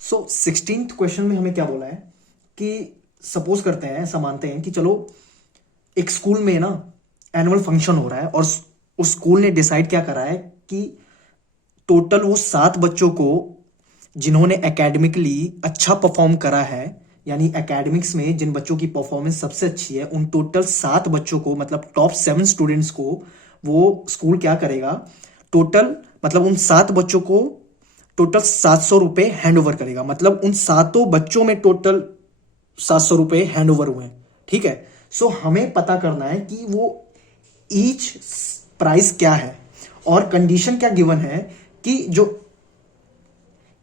सो 16th क्वेश्चन में हमें क्या बोला है कि सपोज करते हैं, ऐसा मानते हैं कि चलो एक स्कूल में ना एनुअल फंक्शन हो रहा है और उस स्कूल ने डिसाइड क्या करा है कि टोटल वो 7 बच्चों को जिन्होंने एकेडमिकली अच्छा परफॉर्म करा है, यानी एकेडमिक्स में जिन बच्चों की परफॉर्मेंस सबसे अच्छी है, उन टोटल 7 बच्चों को, मतलब टॉप 7 स्टूडेंट्स को वो स्कूल क्या करेगा, टोटल मतलब उन 7 बच्चों को टोटल 700 रुपए हैंड ओवर करेगा। मतलब उन 7 बच्चों में टोटल 700 रुपए हैंड ओवर हुए हैं। ठीक है, सो हमें पता करना है कि वो ईच प्राइस क्या है, और कंडीशन क्या गिवन है कि जो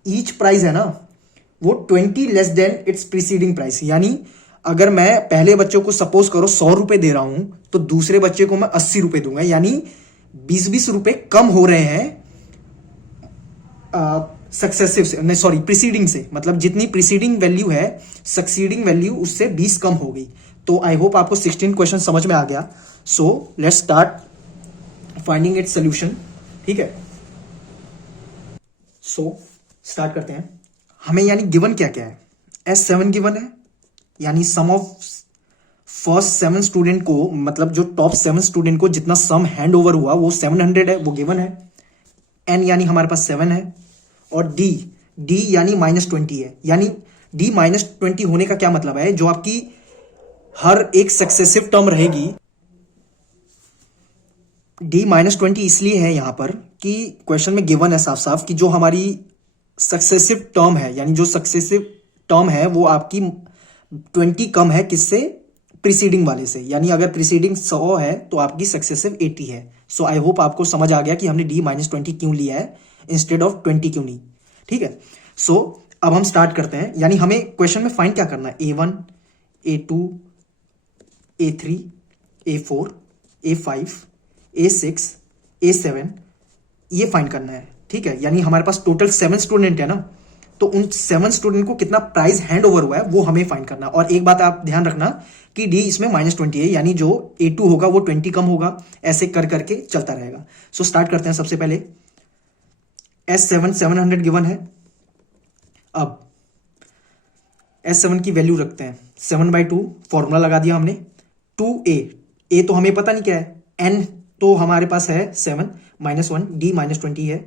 ईच प्राइस है ना वो 20 less than it's preceding price. यानी अगर मैं पहले बच्चों को सपोज करो 100 रुपए दे रहा हूं तो दूसरे बच्चे को मैं 80 रुपए दूंगा, यानी 20-20 रुपए कम हो रहे हैं सक्सेसिव से, नहीं सॉरी प्रीसीडिंग से। मतलब जितनी प्रीसीडिंग वैल्यू है सक्सीडिंग वैल्यू उससे 20 कम हो गई। तो आई होप आपको 16 क्वेश्चन समझ में आ गया। So let's start finding its solution. ठीक है, सो स्टार्ट करते हैं। हमें यानी गिवन क्या क्या है, S7 गिवन है, यानी सम ऑफ फर्स्ट 7 स्टूडेंट को, मतलब जो टॉप 7 स्टूडेंट को जितना सम हैंड ओवर हुआ वो 700 है, वो गिवन है। N यानी हमारे पास 7 है, और D यानी -20 है। यानी D -20 होने का क्या मतलब है, जो आपकी हर एक सक्सेसिव टर्म रहेगी। D -20 इसलिए है यहां पर कि क्वेश्चन में गिवन है साफ साफ कि जो हमारी सक्सेसिव टर्म है, यानी जो सक्सेसिव टर्म है वो आपकी 20 कम है किससे, प्रीसीडिंग वाले से। यानी अगर प्रीसीडिंग 100 है तो आपकी सक्सेसिव 80 है। सो आई होप आपको समझ आ गया कि हमने D -20 क्यों लिया है इंस्टेड ऑफ 20 क्यों नहीं। ठीक है, सो अब हम स्टार्ट करते हैं। यानी हमें क्वेश्चन में फाइंड क्या करना है, A1, A2, A3, A4, A5, A6, A7 ये फाइंड करना है। ठीक है, यानी हमारे पास टोटल 7 स्टूडेंट है ना, तो उन 7 स्टूडेंट को कितना प्राइस हैंड ओवर हुआ है वो हमें फाइंड करना है। और एक बात आप ध्यान रखना कि D इसमें -20 है, यानी जो A2 होगा वो 20 कम होगा, ऐसे कर करके चलता रहेगा। सो स्टार्ट करते हैं। सबसे पहले S7 700 गिवन है। अब S7 की वैल्यू रखते हैं 7/2, फॉर्मूला लगा दिया हमने। 2A तो हमें पता नहीं क्या है, N तो हमारे पास है 7 -1, D -20 है,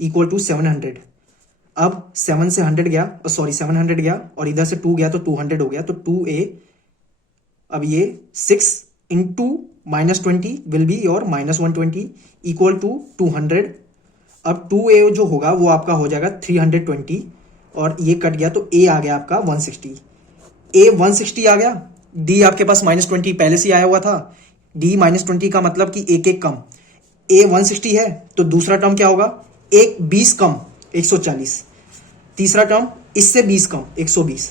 इक्वल टू 700। अब 7 से 100 गया, सॉरी 700 गया और इधर से 2 गया तो 200 हो गया, तो 2A। अब ये 6 into -20 will be your -120 equal to 200। अब 2A जो होगा वो आपका हो जाएगा 320, और ये कट गया तो A आ गया आपका 160। A 160 आ गया, D आपके पास -20 पहले से आया हुआ था। D -20 का मतलब कि एक एक कम। A 160 है तो दूसरा टर्म क्या होगा, एक 20 कम 140। तीसरा टर्म इससे 20 कम 120।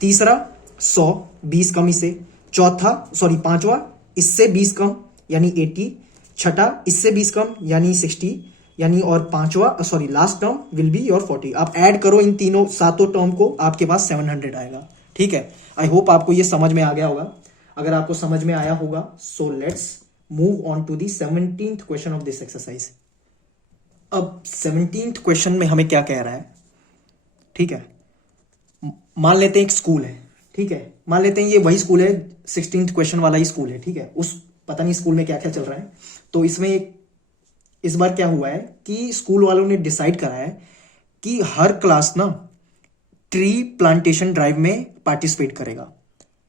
तीसरा 100 20 कम इससे। चौथा सॉरी पांचवा इससे 20 कम यानी 80। छठा इससे 20 कम यानी 60, यानी और पांचवा sorry last term will be your 40। आप ऐड करो इन तीनों 7 टर्म को, आपके पास 700 आएगा। ठीक है, आई होप आपको ये समझ में आ गया होगा। अगर आपको समझ में आया होगा so let's move on to the 17th question of this exercise. अब 17th क्वेश्चन में हमें क्या कह रहा है, ठीक है, मान लेते हैं एक स्कूल है। ठीक है, मान लेते हैं ये वही स्कूल है, 16th क्वेश्चन वाला ही स्कूल है। ठीक है, उस पता नहीं स्कूल में क्या क्या चल रहा है। तो इसमें इस बार क्या हुआ है कि स्कूल वालों ने डिसाइड करा है कि हर क्लास ना ट्री प्लांटेशन ड्राइव में पार्टिसिपेट करेगा।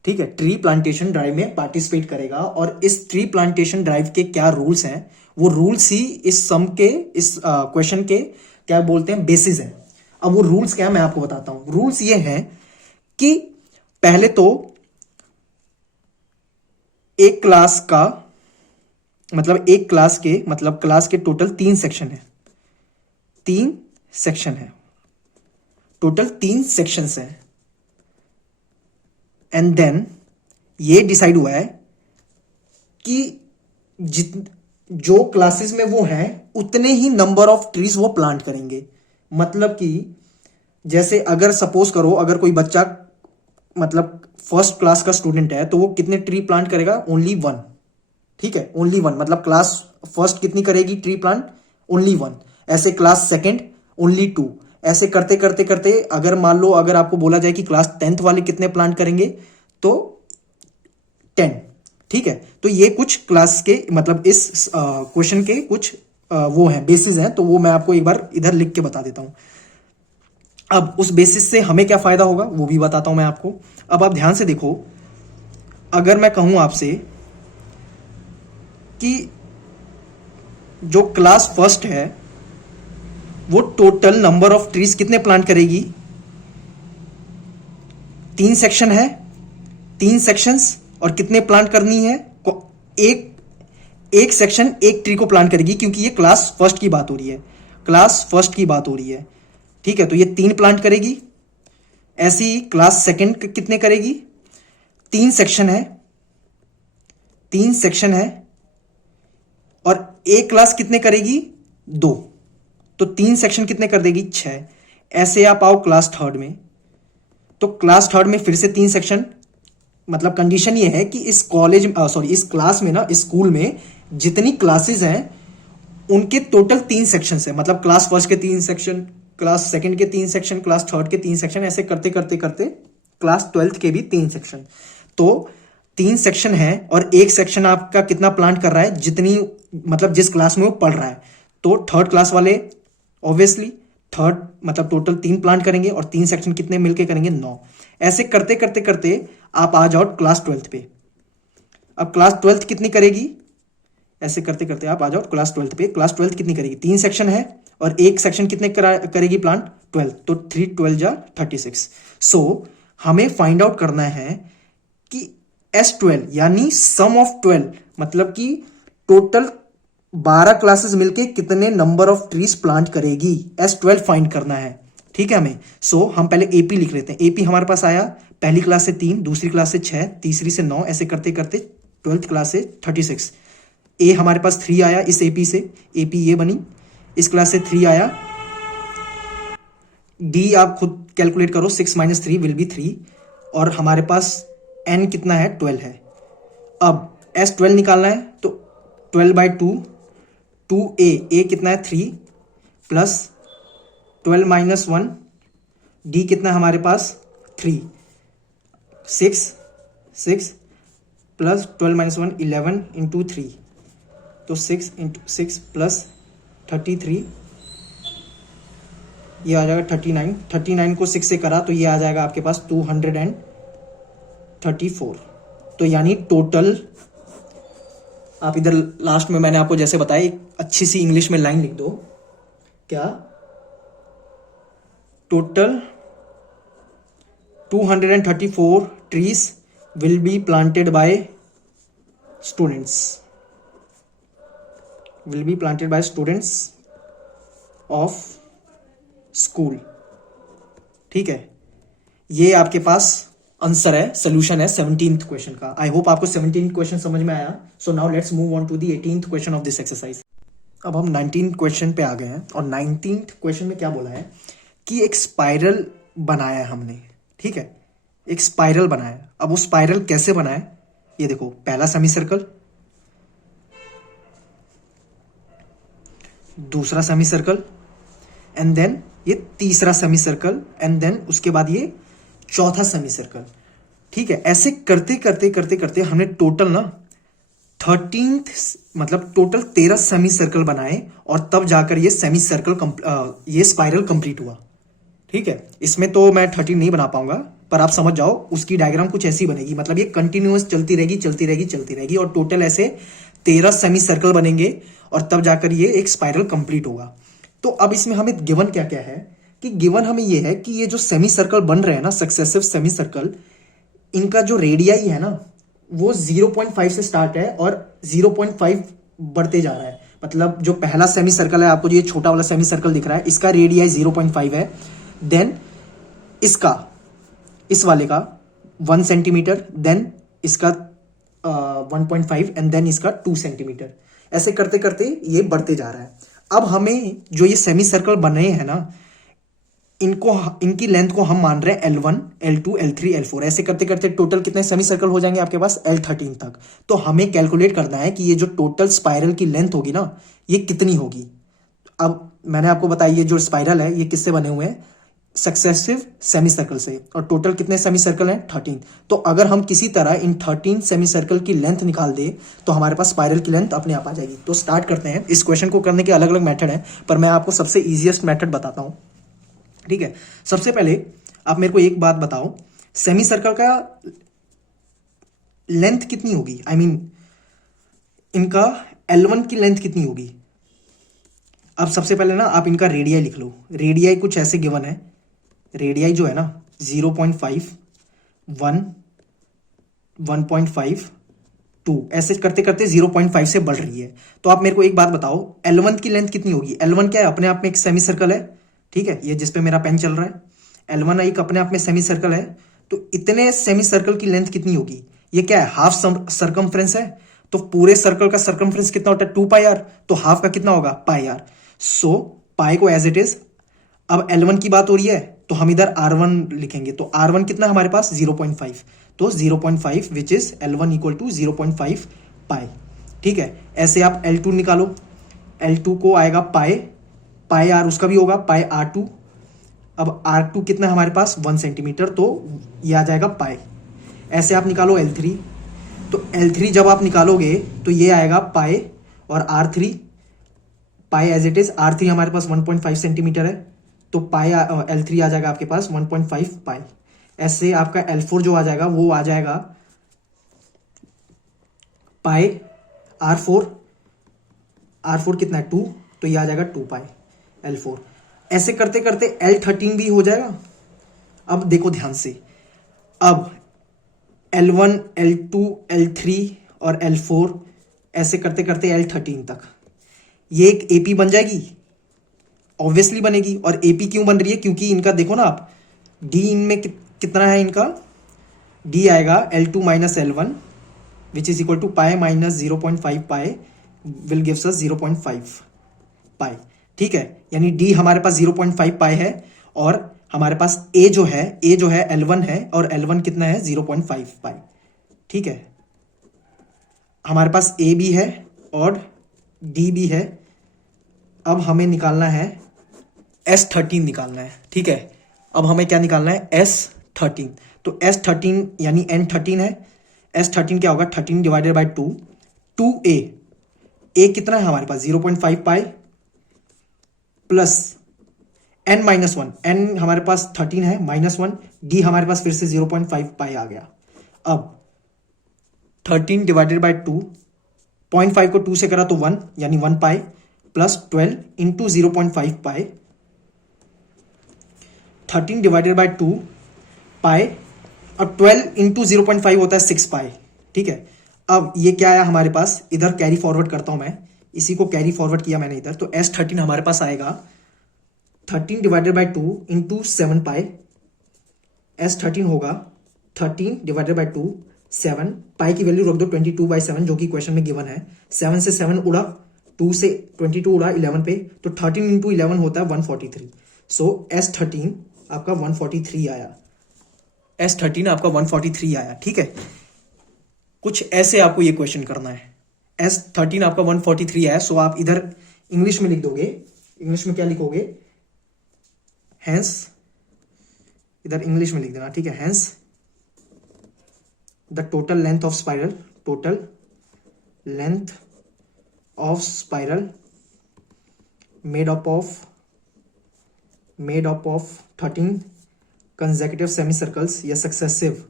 ठीक है, ट्री प्लांटेशन ड्राइव में पार्टिसिपेट करेगा, और इस ट्री प्लांटेशन ड्राइव के क्या रूल्स हैं, वो रूल्स ही इस सम के, इस क्वेश्चन के क्या बोलते हैं, बेसिस है। अब वो रूल्स क्या है मैं आपको बताता हूं। रूल्स ये हैं कि पहले तो एक क्लास का मतलब एक क्लास के मतलब क्लास के टोटल 3 सेक्शन है, 3 सेक्शन है, टोटल 3 सेक्शंस है। एंड देन ये डिसाइड हुआ है कि जो क्लासेस में वो हैं उतने ही नंबर ऑफ ट्रीज वो प्लांट करेंगे। मतलब कि जैसे अगर सपोज करो अगर कोई बच्चा मतलब फर्स्ट क्लास का स्टूडेंट है तो वो कितने ट्री प्लांट करेगा, ओनली 1। ठीक है, ओनली 1, मतलब क्लास फर्स्ट कितनी करेगी ट्री प्लांट, ओनली 1। ऐसे क्लास सेकंड ओनली 2, ऐसे करते करते करते अगर मान लो अगर आपको बोला जाए कि क्लास 10th वाले कितने प्लांट करेंगे तो 10। ठीक है, तो ये कुछ क्लास के मतलब इस क्वेश्चन के कुछ वो हैं बेसिस हैं, तो वो मैं आपको एक बार इधर लिख के बता देता हूं। अब उस बेसिस से हमें क्या फायदा होगा वो भी बताता हूं मैं आपको। अब आप ध्यान से देखो, अगर मैं कहूं आपसे कि जो क्लास फर्स्ट है वो टोटल नंबर ऑफ ट्रीज कितने प्लांट करेगी, 3 सेक्शन है, 3 सेक्शंस और कितने प्लांट करनी है, एक सेक्शन एक ट्री को प्लांट करेगी, क्योंकि ये क्लास फर्स्ट की बात हो रही है, क्लास फर्स्ट की बात हो रही है। ठीक है, तो ये 3 प्लांट करेगी। ऐसी ही क्लास सेकंड कितने करेगी, 3 सेक्शन है, 3 सेक्शन है और एक क्लास कितने करेगी, 2, तो 3 सेक्शन कितने कर देगी, 6। ऐसे आप आओ क्लास थर्ड में, तो क्लास थर्ड में फिर से 3 सेक्शन, मतलब कंडीशन ये है कि इस कॉलेज सॉरी इस क्लास में ना, इस स्कूल में जितनी क्लासेस हैं उनके टोटल 3 सेक्शन है, मतलब क्लास फर्स्ट के 3 सेक्शन, क्लास सेकंड के 3 सेक्शन, क्लास थर्ड के 3 सेक्शन, ऐसे करते करते करते क्लास 12th के भी 3 सेक्शन। तो 3 सेक्शन है और एक सेक्शन आपका कितना प्लांट कर रहा है, जितनी मतलब जिस क्लास में वो पढ़ रहा है। तो थर्ड क्लास वाले ऑब्वियसली थर्ड मतलब टोटल 3 प्लांट करेंगे और 3 सेक्शन कितने मिलके करेंगे, 9। ऐसे करते करते करते आप आ जाओ क्लास 12th पे। अब क्लास 12th कितनी करेगी, ऐसे करते करते आप आ जाओ क्लास 12th पे। क्लास 12th कितनी करेगी, 3 सेक्शन है और एक सेक्शन कितने करेगी प्लांट, 12, तो 3 12 जा 36। सो हमें फाइंड आउट करना है कि S12 यानी सम ऑफ 12 मतलब कि टोटल 12 क्लासेस मिलके कितने नंबर ऑफ ट्रीज प्लांट करेगी, S12 फाइंड करना है। ठीक है हमें। सो हम पहले एपी लिख लेते हैं। एपी हमारे पास आया पहली क्लास से 3, दूसरी क्लास से 6, तीसरी से 9, ऐसे करते करते 12th क्लास से 36। ए हमारे पास 3 आया इस एपी से, एपी ये बनी। इस क्लास से 3 आया, डी आप खुद कैलकुलेट करो, 6 - 3 विल बी 3, और हमारे पास एन कितना है, 12 है। अब S12 निकालना है तो 12/2, 2a कितना है 3 प्लस 12 - 1, डी कितना है हमारे पास 3, 6 प्लस 12 - 1 11 इंटू 3, तो 6 इंटू 6 प्लस 33, ये आ जाएगा 39। 39 को 6 से करा तो ये आ जाएगा आपके पास 234। तो यानी टोटल आप इधर लास्ट में मैंने आपको जैसे बताया एक अच्छी सी इंग्लिश में लाइन लिख दो, क्या total 234 trees will be planted by students, will be planted by students of school. ठीक है, ये आपके पास आंसर है, सोल्यूशन है 17th क्वेश्चन का। आई होप आपको 17th क्वेश्चन समझ में आया। So now let's move on to the 18th question of this exercise. अब हम 19th क्वेश्चन पे आ गए हैं और 19th क्वेश्चन में क्या बोला है कि एक स्पाइरल बनाया है हमने। ठीक है, एक स्पाइरल बनाया। अब वो स्पाइरल कैसे बनाए, ये देखो, पहला सेमी सर्कल, दूसरा सेमी सर्कल, एंड देन ये तीसरा सेमी सर्कल, एंड देन उसके बाद ये चौथा सेमी सर्कल। ठीक है, ऐसे करते करते करते करते हमने टोटल ना 13th मतलब टोटल 13 सेमी सर्कल बनाए और तब जाकर ये सेमी सर्कल ये स्पाइरल कंप्लीट हुआ। ठीक है, इसमें तो मैं 13 नहीं बना पाऊंगा, पर आप समझ जाओ उसकी डायग्राम कुछ ऐसी बनेगी, मतलब ये कंटिन्यूअस चलती रहेगी चलती रहेगी चलती रहेगी और टोटल ऐसे 13 सेमी सर्कल बनेंगे और तब जाकर ये एक स्पाइरल कंप्लीट होगा। तो अब इसमें हमें गिवन क्या क्या है कि गिवन हमें ये है कि ये जो सेमी सर्कल बन रहे हैं ना, सक्सेसिव सेमी सर्कल, इनका जो रेडियाई है ना वो 0.5 से स्टार्ट है और 0.5 बढ़ते जा रहा है। मतलब जो पहला सेमी सर्कल है, आपको जो ये छोटा वाला सेमी सर्कल दिख रहा है, इसका रेडियाई 0.5 है। देन इसका, इस वाले का 1 सेंटीमीटर, देन इसका 1.5 एंड देन इसका 2 सेंटीमीटर। ऐसे करते करते ये बढ़ते जा रहा है। अब हमें जो ये सेमी सर्कल बने हैं ना, इनको, इनकी लेंथ को हम मान रहे हैं L1, L2, L3, L4। ऐसे करते करते टोटल कितने सेमी सर्कल हो जाएंगे आपके पास, L13 तक। तो हमें कैलकुलेट करना है कि ये जो टोटल स्पाइरल की लेंथ होगी ना, ये कितनी होगी। अब मैंने आपको बताया ये जो स्पाइरल है ये किससे बने हुए हैं, सक्सेसिव सेमी सर्कल से, और टोटल कितने सेमी सर्कल हैं, 13। तो अगर हम किसी तरह इन 13 सेमी सर्कल की लेंथ निकाल दे तो हमारे पास स्पाइरल की लेंथ अपने आप आ जाएगी। तो स्टार्ट करते हैं। इस क्वेश्चन को करने के अलग अलग मेथड हैं, पर मैं आपको सबसे इजीएस्ट मेथड बताता हूं। ठीक है, सबसे पहले आप मेरे को एक बात बताओ, सेमी सर्कल का लेंथ कितनी होगी, आई मीन इनका L1 की लेंथ कितनी होगी। अब सबसे पहले ना आप इनका रेडियाई लिख लो। रेडियाई कुछ ऐसे गिवन है, रेडियाई जो है ना 0.5, 1, 1.5, 2, ऐसे करते करते 0.5 से बढ़ रही है। तो आप मेरे को एक बात बताओ, L1 की लेंथ कितनी होगी। L1 क्या है, अपने आप में एक सेमी सर्कल है। ठीक है, ये जिसपे मेरा पेन चल रहा है, L1 एक अपने आप में सेमी सर्कल है। तो इतने सेमी सर्कल की लेंथ कितनी होगी, ये क्या है, हाफ सर्कमफ्रेंस है। तो पूरे सर्कल का सर्कमफ्रेंस कितना होता है, 2 पाई आर, तो हाफ का कितना होगा, पाई आर। सो पाई को एज इट इज, अब L1 की बात हो रही है तो हम इधर R1 लिखेंगे। तो R1 कितना हमारे पास 0.5, तो 0.5 which is L1 equal to 0.5 pi. ठीक है, ऐसे आप L2 निकालो, L2 को आएगा पाई, पाई आर उसका भी होगा पाई R2। अब R2 कितना हमारे पास 1 सेंटीमीटर, तो ये आ जाएगा पाई। ऐसे आप निकालो L3, तो L3 जब आप निकालोगे तो ये आएगा पाई और R3, pi as it is, R3 हमारे पास 1.5 सेंटीमीटर है, तो पाई L3 आ जाएगा आपके पास 1.5 पाई। ऐसे आपका L4 जो आ जाएगा वो आ जाएगा पाई R4, R4 कितना है 2, तो ये आ जाएगा 2 पाई L4। ऐसे करते करते L13 भी हो जाएगा। अब देखो ध्यान से, अब L1, L2, L3 और L4 ऐसे करते करते L13 तक ये एक AP बन जाएगी, ऑब्वियसली बनेगी। और AP क्यों बन रही है, क्योंकि इनका देखो ना आप, D इनमें कितना है, इनका D आएगा L2 minus L1 which is equal to pi minus 0.5 pi will gives us 0.5 pi. ठीक है, यानी D हमारे पास 0.5 पाई है, और हमारे पास A जो है L1 है, और L1 कितना है 0.5 पाई। ठीक है, हमारे पास A भी है और D भी है। अब हमें निकालना है S13 निकालना है। ठीक है, अब हमें क्या निकालना है, S13। तो S13 यानी N13 है, S13 क्या होगा, 13 डिवाइडेड बाई 2, 2A, A कितना है हमारे पास 0.5 pi plus N minus 1, N हमारे पास 13 है माइनस 1, D हमारे पास फिर से 0.5 पाई आ गया। अब 13 डिवाइडेड बाई 2, 0.5 को 2 से करा तो 1, यानी 1 pi plus 12 into 0.5 pi, 13 divided by 2 पाई, और 12 इंटू 0.5 होता है 6 पाई। ठीक है, अब ये क्या आया हमारे पास, इधर कैरी फॉरवर्ड करता हूं मैं, इसी को कैरी फॉरवर्ड किया मैंने इधर। तो S13 हमारे पास आएगा 13 divided by 2 into 7 pi. S13 होगा 13 डिवाइडेड बाई 2, 7 पाई की वैल्यू रख दो 22/7 जो कि क्वेश्चन में गिवन है। 7 से 7 उड़ा, 2 से 22 उड़ा 11 पे, तो 13 इंटू 11 होता है 143। सो S13 आपका 143 आया, S13 आपका 143 आया। ठीक है, कुछ ऐसे आपको ये क्वेश्चन करना है। S13 आपका 143 आया, सो आप इधर इंग्लिश में लिख दोगे। इंग्लिश में क्या लिखोगे, हैंस, इधर इंग्लिश में लिख देना। ठीक है, hence the total length of spiral, total length of spiral made up of 13 consecutive semi circles या सक्सेसिव।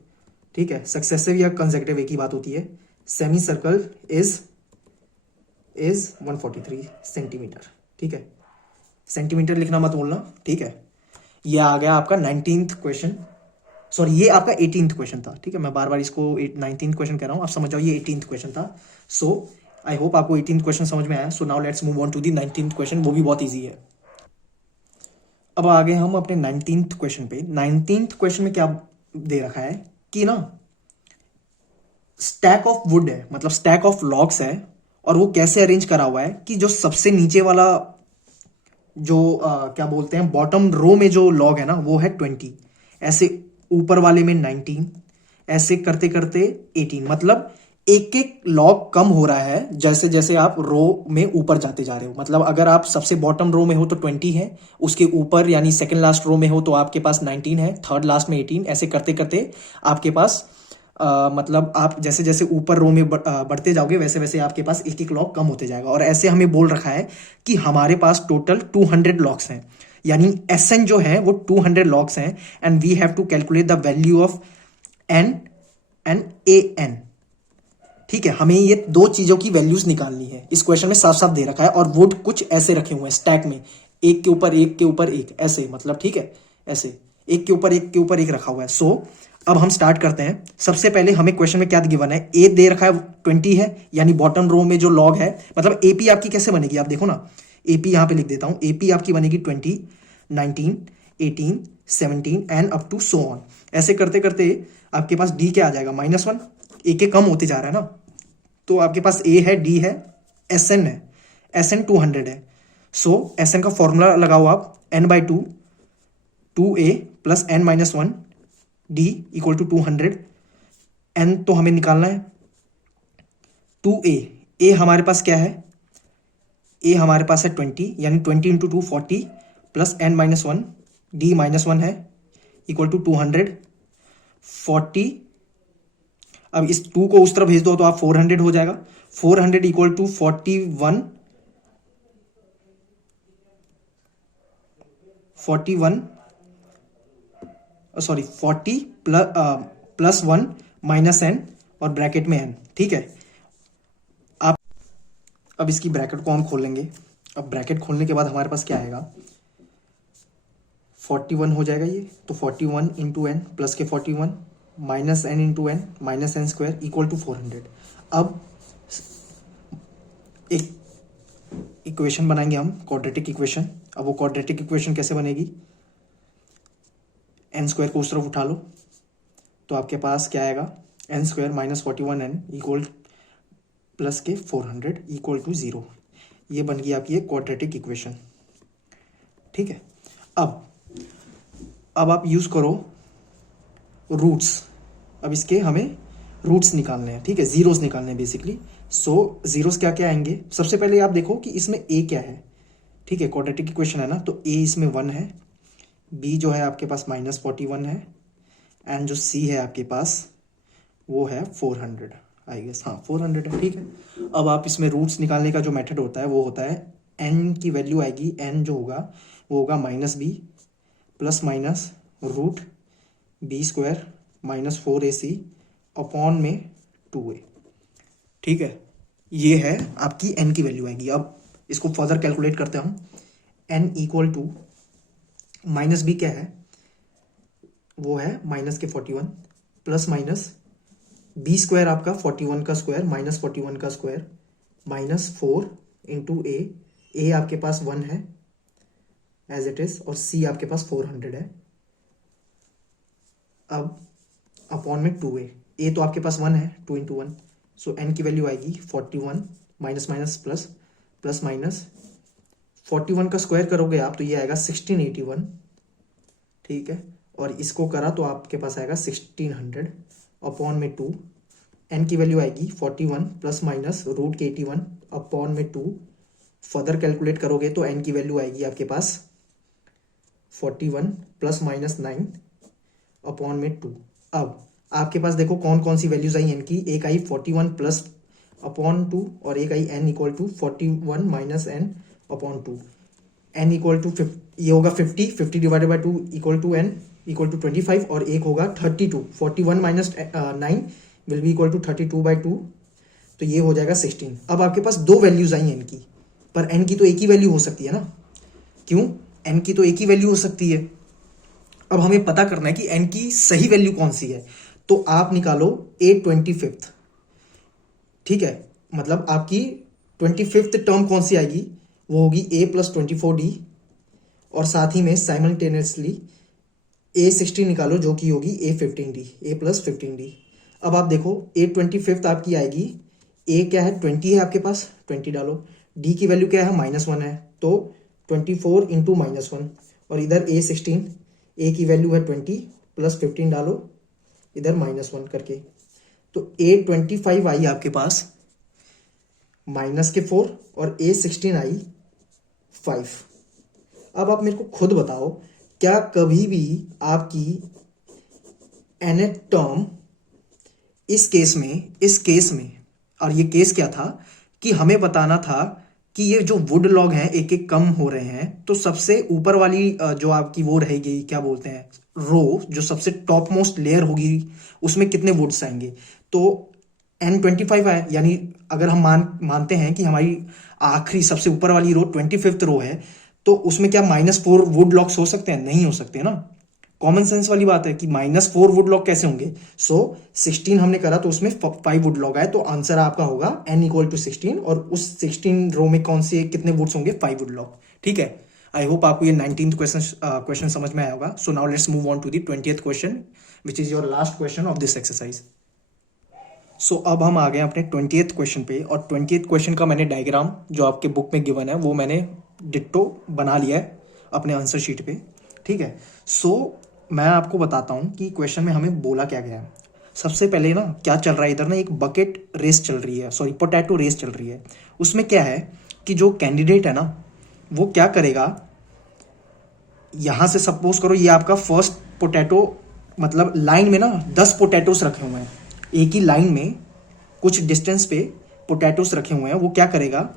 ठीक है, सक्सेसिव या कंसेक्यूटिव एक ही बात होती है। Semi circle is 143 centimetre. ठीक है, सेंटीमीटर लिखना मत बोलना। ठीक है, ये आ गया आपका 19th क्वेश्चन, सॉरी ये आपका 18th क्वेश्चन था। ठीक है, मैं बार बार इसको 19th क्वेश्चन कह रहा हूं, आप समझ जाओ ये 18th क्वेश्चन था। सो आई होप आपको 18th क्वेश्चन समझ में आया। So now let's move on to the 19th question, वो भी बहुत ईजी है। अब आगे हम अपने 19th क्वेश्चन पे। 19th क्वेश्चन में क्या दे रखा है कि ना स्टैक ऑफ वुड है, मतलब स्टैक ऑफ लॉग्स है, और वो कैसे अरेंज करा हुआ है कि जो सबसे नीचे वाला जो क्या बोलते हैं बॉटम रो में जो लॉग है ना वो है 20, ऐसे ऊपर वाले में 19, ऐसे करते करते 18, मतलब एक एक लॉग कम हो रहा है जैसे जैसे आप रो में ऊपर जाते जा रहे हो। मतलब अगर आप सबसे बॉटम रो में हो तो 20 है, उसके ऊपर यानी सेकंड लास्ट रो में हो तो आपके पास 19 है, थर्ड लास्ट में 18, ऐसे करते करते आपके पास मतलब आप जैसे जैसे ऊपर रो में बढ़ते जाओगे वैसे वैसे आपके पास एक एक लॉग कम होते जाएगा। और ऐसे हमें बोल रखा है कि हमारे पास टोटल 200 लॉग्स हैं, यानी एस जो है वो 200 लॉग्स हैं, and we have to calculate the value of n and a n. ठीक है, हमें ये दो चीजों की वैल्यूज निकालनी है। इस क्वेश्चन में साफ साफ दे रखा है, और वुड कुछ ऐसे रखे हुए हैं स्टैक में, एक के ऊपर एक के ऊपर एक, ऐसे मतलब ठीक है, ऐसे एक के ऊपर एक के ऊपर एक रखा हुआ है। सो अब हम स्टार्ट करते हैं। सबसे पहले हमें क्वेश्चन में क्या गिवन है, ए दे रखा है 20 है, यानी बॉटम रो में जो लॉग है, मतलब एपी आपकी कैसे बनेगी आप देखो ना, एपी यहां पे लिख देता हूं, एपी आपकी बनेगी 20, 19, 18, 17 and up to so on. ऐसे करते करते आपके पास डी क्या आ जाएगा, -1, एक एक कम होते जा रहा है ना। तो आपके पास ए है, डी है, एस एन है, एस एन 200 है। सो एस एन का फॉर्मूला लगाओ आप, n/2, 2a plus n-1 d equal to 200। N तो हमें निकालना है 2a, ए हमारे पास क्या है, ए हमारे पास है 20, यानी 20 इंटू 2 40 प्लस n-1 डी -1 है इक्वल टू 200 40। अब इस 2 को उस तरफ भेज दो तो आप 400 हो जाएगा, 400 equal to 41 sorry 40 plus 1 minus n और ब्रैकेट में n। ठीक है, आप अब इसकी ब्रैकेट को हम खोल लेंगे। अब ब्रैकेट खोलने के बाद हमारे पास क्या आएगा, 41 हो जाएगा ये, तो 41 इंटू एन प्लस के 41 minus n into n minus n square equal to 400। अब एक इक्वेशन बनाएंगे हम, क्वाड्रेटिक इक्वेशन। अब वो क्वाड्रेटिक इक्वेशन कैसे बनेगी, एन स्क्वायर को उस तरफ उठा लो तो आपके पास क्या आएगा, n square minus 41n equal plus के 400 इक्वल टू 0। ये बन गई आपकी एक क्वाड्रेटिक इक्वेशन। ठीक है, अब आप यूज करो रूट्स। अब इसके हमें रूट्स निकालने हैं, ठीक है, जीरोस निकालने हैं बेसिकली। सो जीरोस क्या क्या आएंगे, सबसे पहले आप देखो कि इसमें ए क्या है। ठीक है, क्वाड्रेटिक इक्वेशन है ना, तो ए इसमें 1 है, बी जो है आपके पास -41 है, एंड जो सी है आपके पास वो है 400 आई गेस, हाँ 400 है। ठीक है, अब आप इसमें रूट्स निकालने का जो मेथड होता है वो होता है, एन की वैल्यू आएगी, एन जो होगा वो होगा -b plus minus root b square -4ac upon में 2a। ठीक है, ये है आपकी n की वैल्यू आएगी। अब इसको फर्दर कैलकुलेट करते हैं हम, n इक्वल टू -b क्या है, वो है माइनस के 41 प्लस माइनस बी स्क्वायर आपका 41 का स्क्वायर माइनस 41 का स्क्वायर -4 इंटू ए आपके पास 1 है एज इट इज, और सी आपके पास 400 है। अब अपॉन में 2a, ए तो आपके पास 1 है, 2 इंटू 1, सो एन की वैल्यू आएगी 41 minus minus plus plus minus 41 का स्क्वायर करोगे आप तो ये आएगा 1681। ठीक है, और इसको करा तो आपके पास आएगा 1600 अपॉन में 2, एन की वैल्यू आएगी 41 प्लस माइनस रूट के 81 अपॉन में 2। फर्दर कैलकुलेट करोगे तो एन की वैल्यू आएगी आपके पास 41 प्लस माइनस 9 अपॉन में 2। अब आपके पास देखो कौन कौन सी वैल्यूज आई एन की, एक आई 41 प्लस अपॉन 2 और एक आई n equal to 41 minus n upon 2। N equal to ये होगा 50 divided by 2 equal to n equal to 25, और एक होगा 32, 41 minus 9 will be equal to 32/2, तो ये हो जाएगा 16। अब आपके पास दो वैल्यूज आई एन की, पर एन की तो एक ही वैल्यू हो सकती है ना, क्यों, एन की तो एक ही वैल्यू हो सकती है। अब हमें पता करना है कि एन की सही वैल्यू कौन सी है, तो आप निकालो a25। ठीक है, मतलब आपकी 25th टर्म कौन सी आएगी, वो होगी a प्लस 24d, और साथ ही में साइमल्टेनियसली a16 निकालो जो कि होगी a15d, a प्लस 15d। अब आप देखो a25th आपकी आएगी, a क्या है 20 है आपके पास, 20 डालो, d की वैल्यू क्या है -1 है, तो 24 इंटू -1, और इधर a16, a की वैल्यू है 20 प्लस 15 डालो इधर -1 करके, तो A25 आई आपके पास -4 और A16 आई 5। अब आप मेरे को खुद बताओ, क्या कभी भी आपकी nth टर्म इस केस में और ये केस क्या था कि हमें बताना था कि ये जो वुड लॉग हैं एक एक कम हो रहे हैं, तो सबसे ऊपर वाली जो आपकी वो रहेगी, क्या बोलते हैं, रो, जो सबसे टॉप मोस्ट लेयर होगी उसमें कितने वुड्स आएंगे। तो N25 है, यानी अगर हम मानते हैं कि हमारी आखिरी सबसे ऊपर वाली रो 25th रो है, तो उसमें क्या -4 वुड लॉक्स हो सकते हैं? नहीं हो सकते ना। कॉमन सेंस वाली बात है कि -4 वुड लॉग कैसे होंगे। सो 16 हमने करा तो उसमें 5 वुड लॉग आए, तो आंसर आपका होगा n=16 और उस 16 रो में कौन से कितने वुड्स होंगे? 5 वुड लॉग। ठीक है, आई होप आपको ये 19th क्वेश्चन समझ में आया होगा। So now let's move on to the 20th question which is your last question of this exercise. So अब हम आ गए अपने 20th क्वेश्चन पे, और 20th क्वेश्चन का मैंने डायग्राम जो आपके बुक में गिवन है वो मैंने डिट्टो बना लिया है अपने आंसर शीट पे। ठीक है, सो मैं आपको बताता हूँ कि क्वेश्चन में हमें बोला क्या गया है। सबसे पहले ना क्या चल रहा है, इधर ना एक बकेट रेस चल रही है, सॉरी पोटैटो रेस चल रही है। उसमें क्या है कि जो कैंडिडेट है ना वो क्या करेगा, यहां से सपोज करो ये आपका फर्स्ट पोटैटो, मतलब लाइन में ना 10 पोटैटोस रखे हुए हैं, एक ही लाइन में कुछ डिस्टेंस पे पोटैटोस रखे हुए हैं। वो क्या करेगा,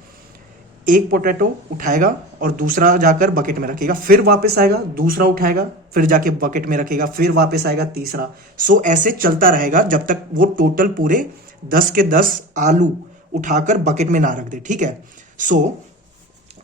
एक पोटैटो उठाएगा और दूसरा जाकर बकेट में रखेगा, फिर वापस आएगा, दूसरा उठाएगा, फिर जाके बकेट में रखेगा, फिर वापस आएगा तीसरा। सो ऐसे चलता रहेगा जब तक वो टोटल पूरे 10 के 10 आलू उठाकर बकेट में ना रख दे। ठीक है, सो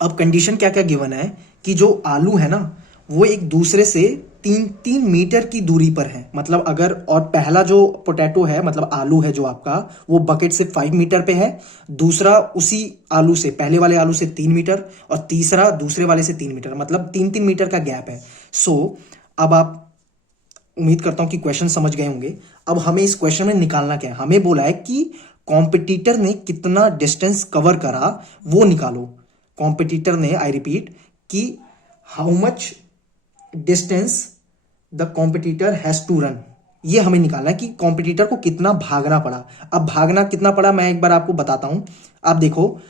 अब कंडीशन क्या क्या गिवन है कि जो आलू है ना वो एक दूसरे से 3-3 मीटर की दूरी पर है। मतलब अगर, और पहला जो पोटैटो है मतलब आलू है जो आपका, वो बकेट से 5 मीटर पे है, दूसरा उसी आलू से, पहले वाले आलू से 3 मीटर, और तीसरा दूसरे वाले से 3 मीटर, मतलब 3-3 मीटर का गैप है। सो अब आप, उम्मीद करता हूं कि क्वेश्चन समझ गए होंगे। अब हमें इस क्वेश्चन में निकालना क्या है, हमें बोला है कि कॉम्पिटिटर ने कितना डिस्टेंस कवर करा वो निकालो। कॉम्पिटिटर ने, आई रिपीट, कि how much distance the competitor has to run, ये हमें निकालना है कि कॉम्पिटिटर को कितना भागना पड़ा। अब भागना कितना पड़ा मैं एक बार आपको बताता हूं। आप देखो,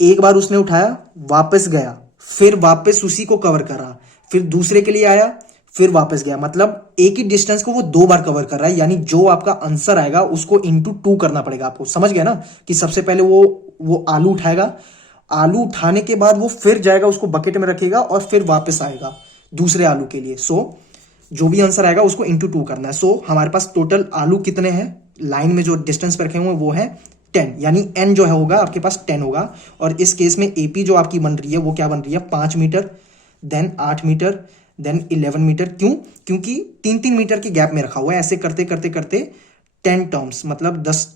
एक बार उसने उठाया, वापस गया, फिर वापस उसी को कवर करा, फिर दूसरे के लिए आया, फिर वापस गया, मतलब एक ही डिस्टेंस को वो 2 बार कवर कर रहा है। यानी जो आपका आंसर आएगा उसको इंटू 2 करना पड़ेगा आपको। समझ गया ना कि सबसे पहले वो आलू उठाएगा, आलू उठाने के बाद वो फिर जाएगा, उसको बकेट में रखेगा और फिर वापस आएगा दूसरे आलू के लिए। सो जो भी आंसर आएगा उसको इंटू 2 करना है। सो हमारे पास टोटल आलू कितने हैं लाइन में जो डिस्टेंस पे रखे हुए हैं वो है 10, यानी n जो है होगा आपके पास 10 होगा। और इस केस में AP जो आपकी बन रही है वो क्या बन रही है, 5 metre, then 8 metre, then 11 metre. क्यों? क्योंकि 3-3 मीटर के गैप में रखा हुआ है। ऐसे करते करते करते 10 टर्म्स, मतलब 10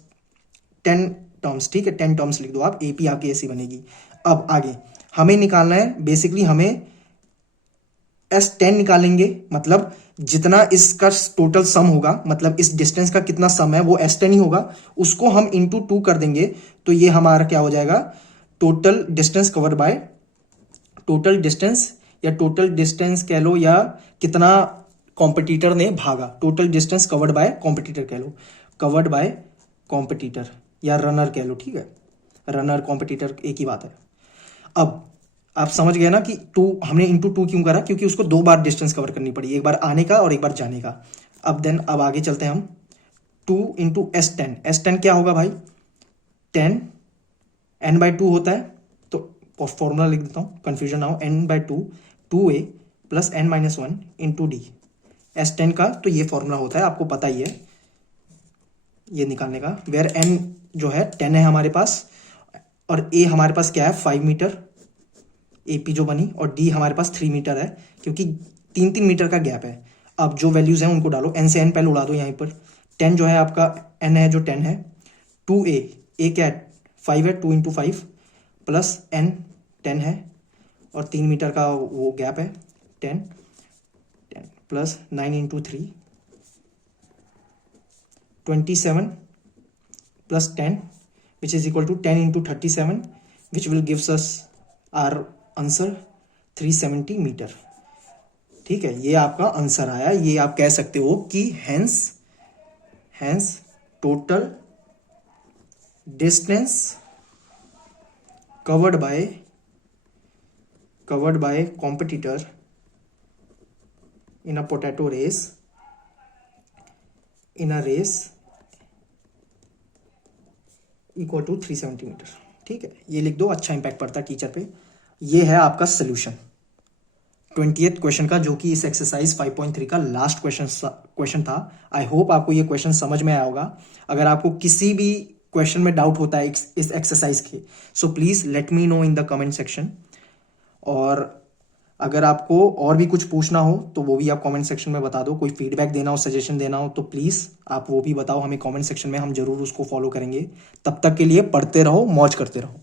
टर्म्स, ठीक है, 10 टर्म्स लिख दो आप, AP आपकी ऐसी बनेगी। अब आगे हमें निकालना है, बेसिकली हमें S10 निकालेंगे, मतलब जितना इसका टोटल सम होगा, मतलब इस डिस्टेंस का कितना सम है वो S10 ही होगा, उसको हम इंटू 2 कर देंगे। तो ये हमारा क्या हो जाएगा, total distance covered by, total distance या टोटल डिस्टेंस कह लो, या कितना कॉम्पिटिटर ने भागा, total distance covered by competitor कह लो, कवर्ड बाय कॉम्पिटिटर या रनर कह लो। ठीक है, रनर कॉम्पिटिटर एक ही बात है। अब आप समझ गए ना कि 2 हमने इंटू 2 क्यों करा, क्योंकि उसको 2 बार डिस्टेंस कवर करनी पड़ी, एक बार आने का और एक बार जाने का। अब आगे चलते हैं हम, 2 इंटू S10, S10 क्या होगा भाई, 10 n/2 होता है, तो फॉर्मूला लिख देता हूँ, कंफ्यूजन ना हो, n/2 2a plus n-1 into D, S10 का तो ये फॉर्मूला होता है, आपको पता ही है ये निकालने का, वेयर n जो है 10 है हमारे पास, और a हमारे पास क्या है 5 मीटर, AP जो बनी, और D हमारे पास 3 मीटर है, क्योंकि 3-3 मीटर का गैप है। अब जो वैल्यूज हैं उनको डालो, n से n पहले उड़ा दो यहाँ पर, 10 जो है आपका, n है जो 10 है, 2a, a क्या है 5 है, 2 इंटू 5 प्लस n 10 है, और 3 मीटर का वो गैप है, 10 plus 9 into 3 27 plus 10 which is equal to 10 into 37 which will gives us our answer 370 metre. ठीक है, ये आपका आंसर आया। ये आप कह सकते हो कि hence total distance covered by competitor in a potato race equal to 3 centimetre. ठीक है, ये लिख दो, अच्छा इंपैक्ट पड़ता है टीचर पे। ये है आपका सोल्यूशन 20th क्वेश्चन का, जो कि इस एक्सरसाइज 5.3 का लास्ट क्वेश्चन था। आई होप आपको ये क्वेश्चन समझ में आया होगा। अगर आपको किसी भी क्वेश्चन में डाउट होता है इस एक्सरसाइज के, so please let me know in the comment section. और अगर आपको और भी कुछ पूछना हो तो वो भी आप कमेंट सेक्शन में बता दो। कोई फीडबैक देना हो, सजेशन देना हो तो प्लीज़ आप वो भी बताओ हमें कमेंट सेक्शन में, हम जरूर उसको फॉलो करेंगे। तब तक के लिए पढ़ते रहो, मौज करते रहो।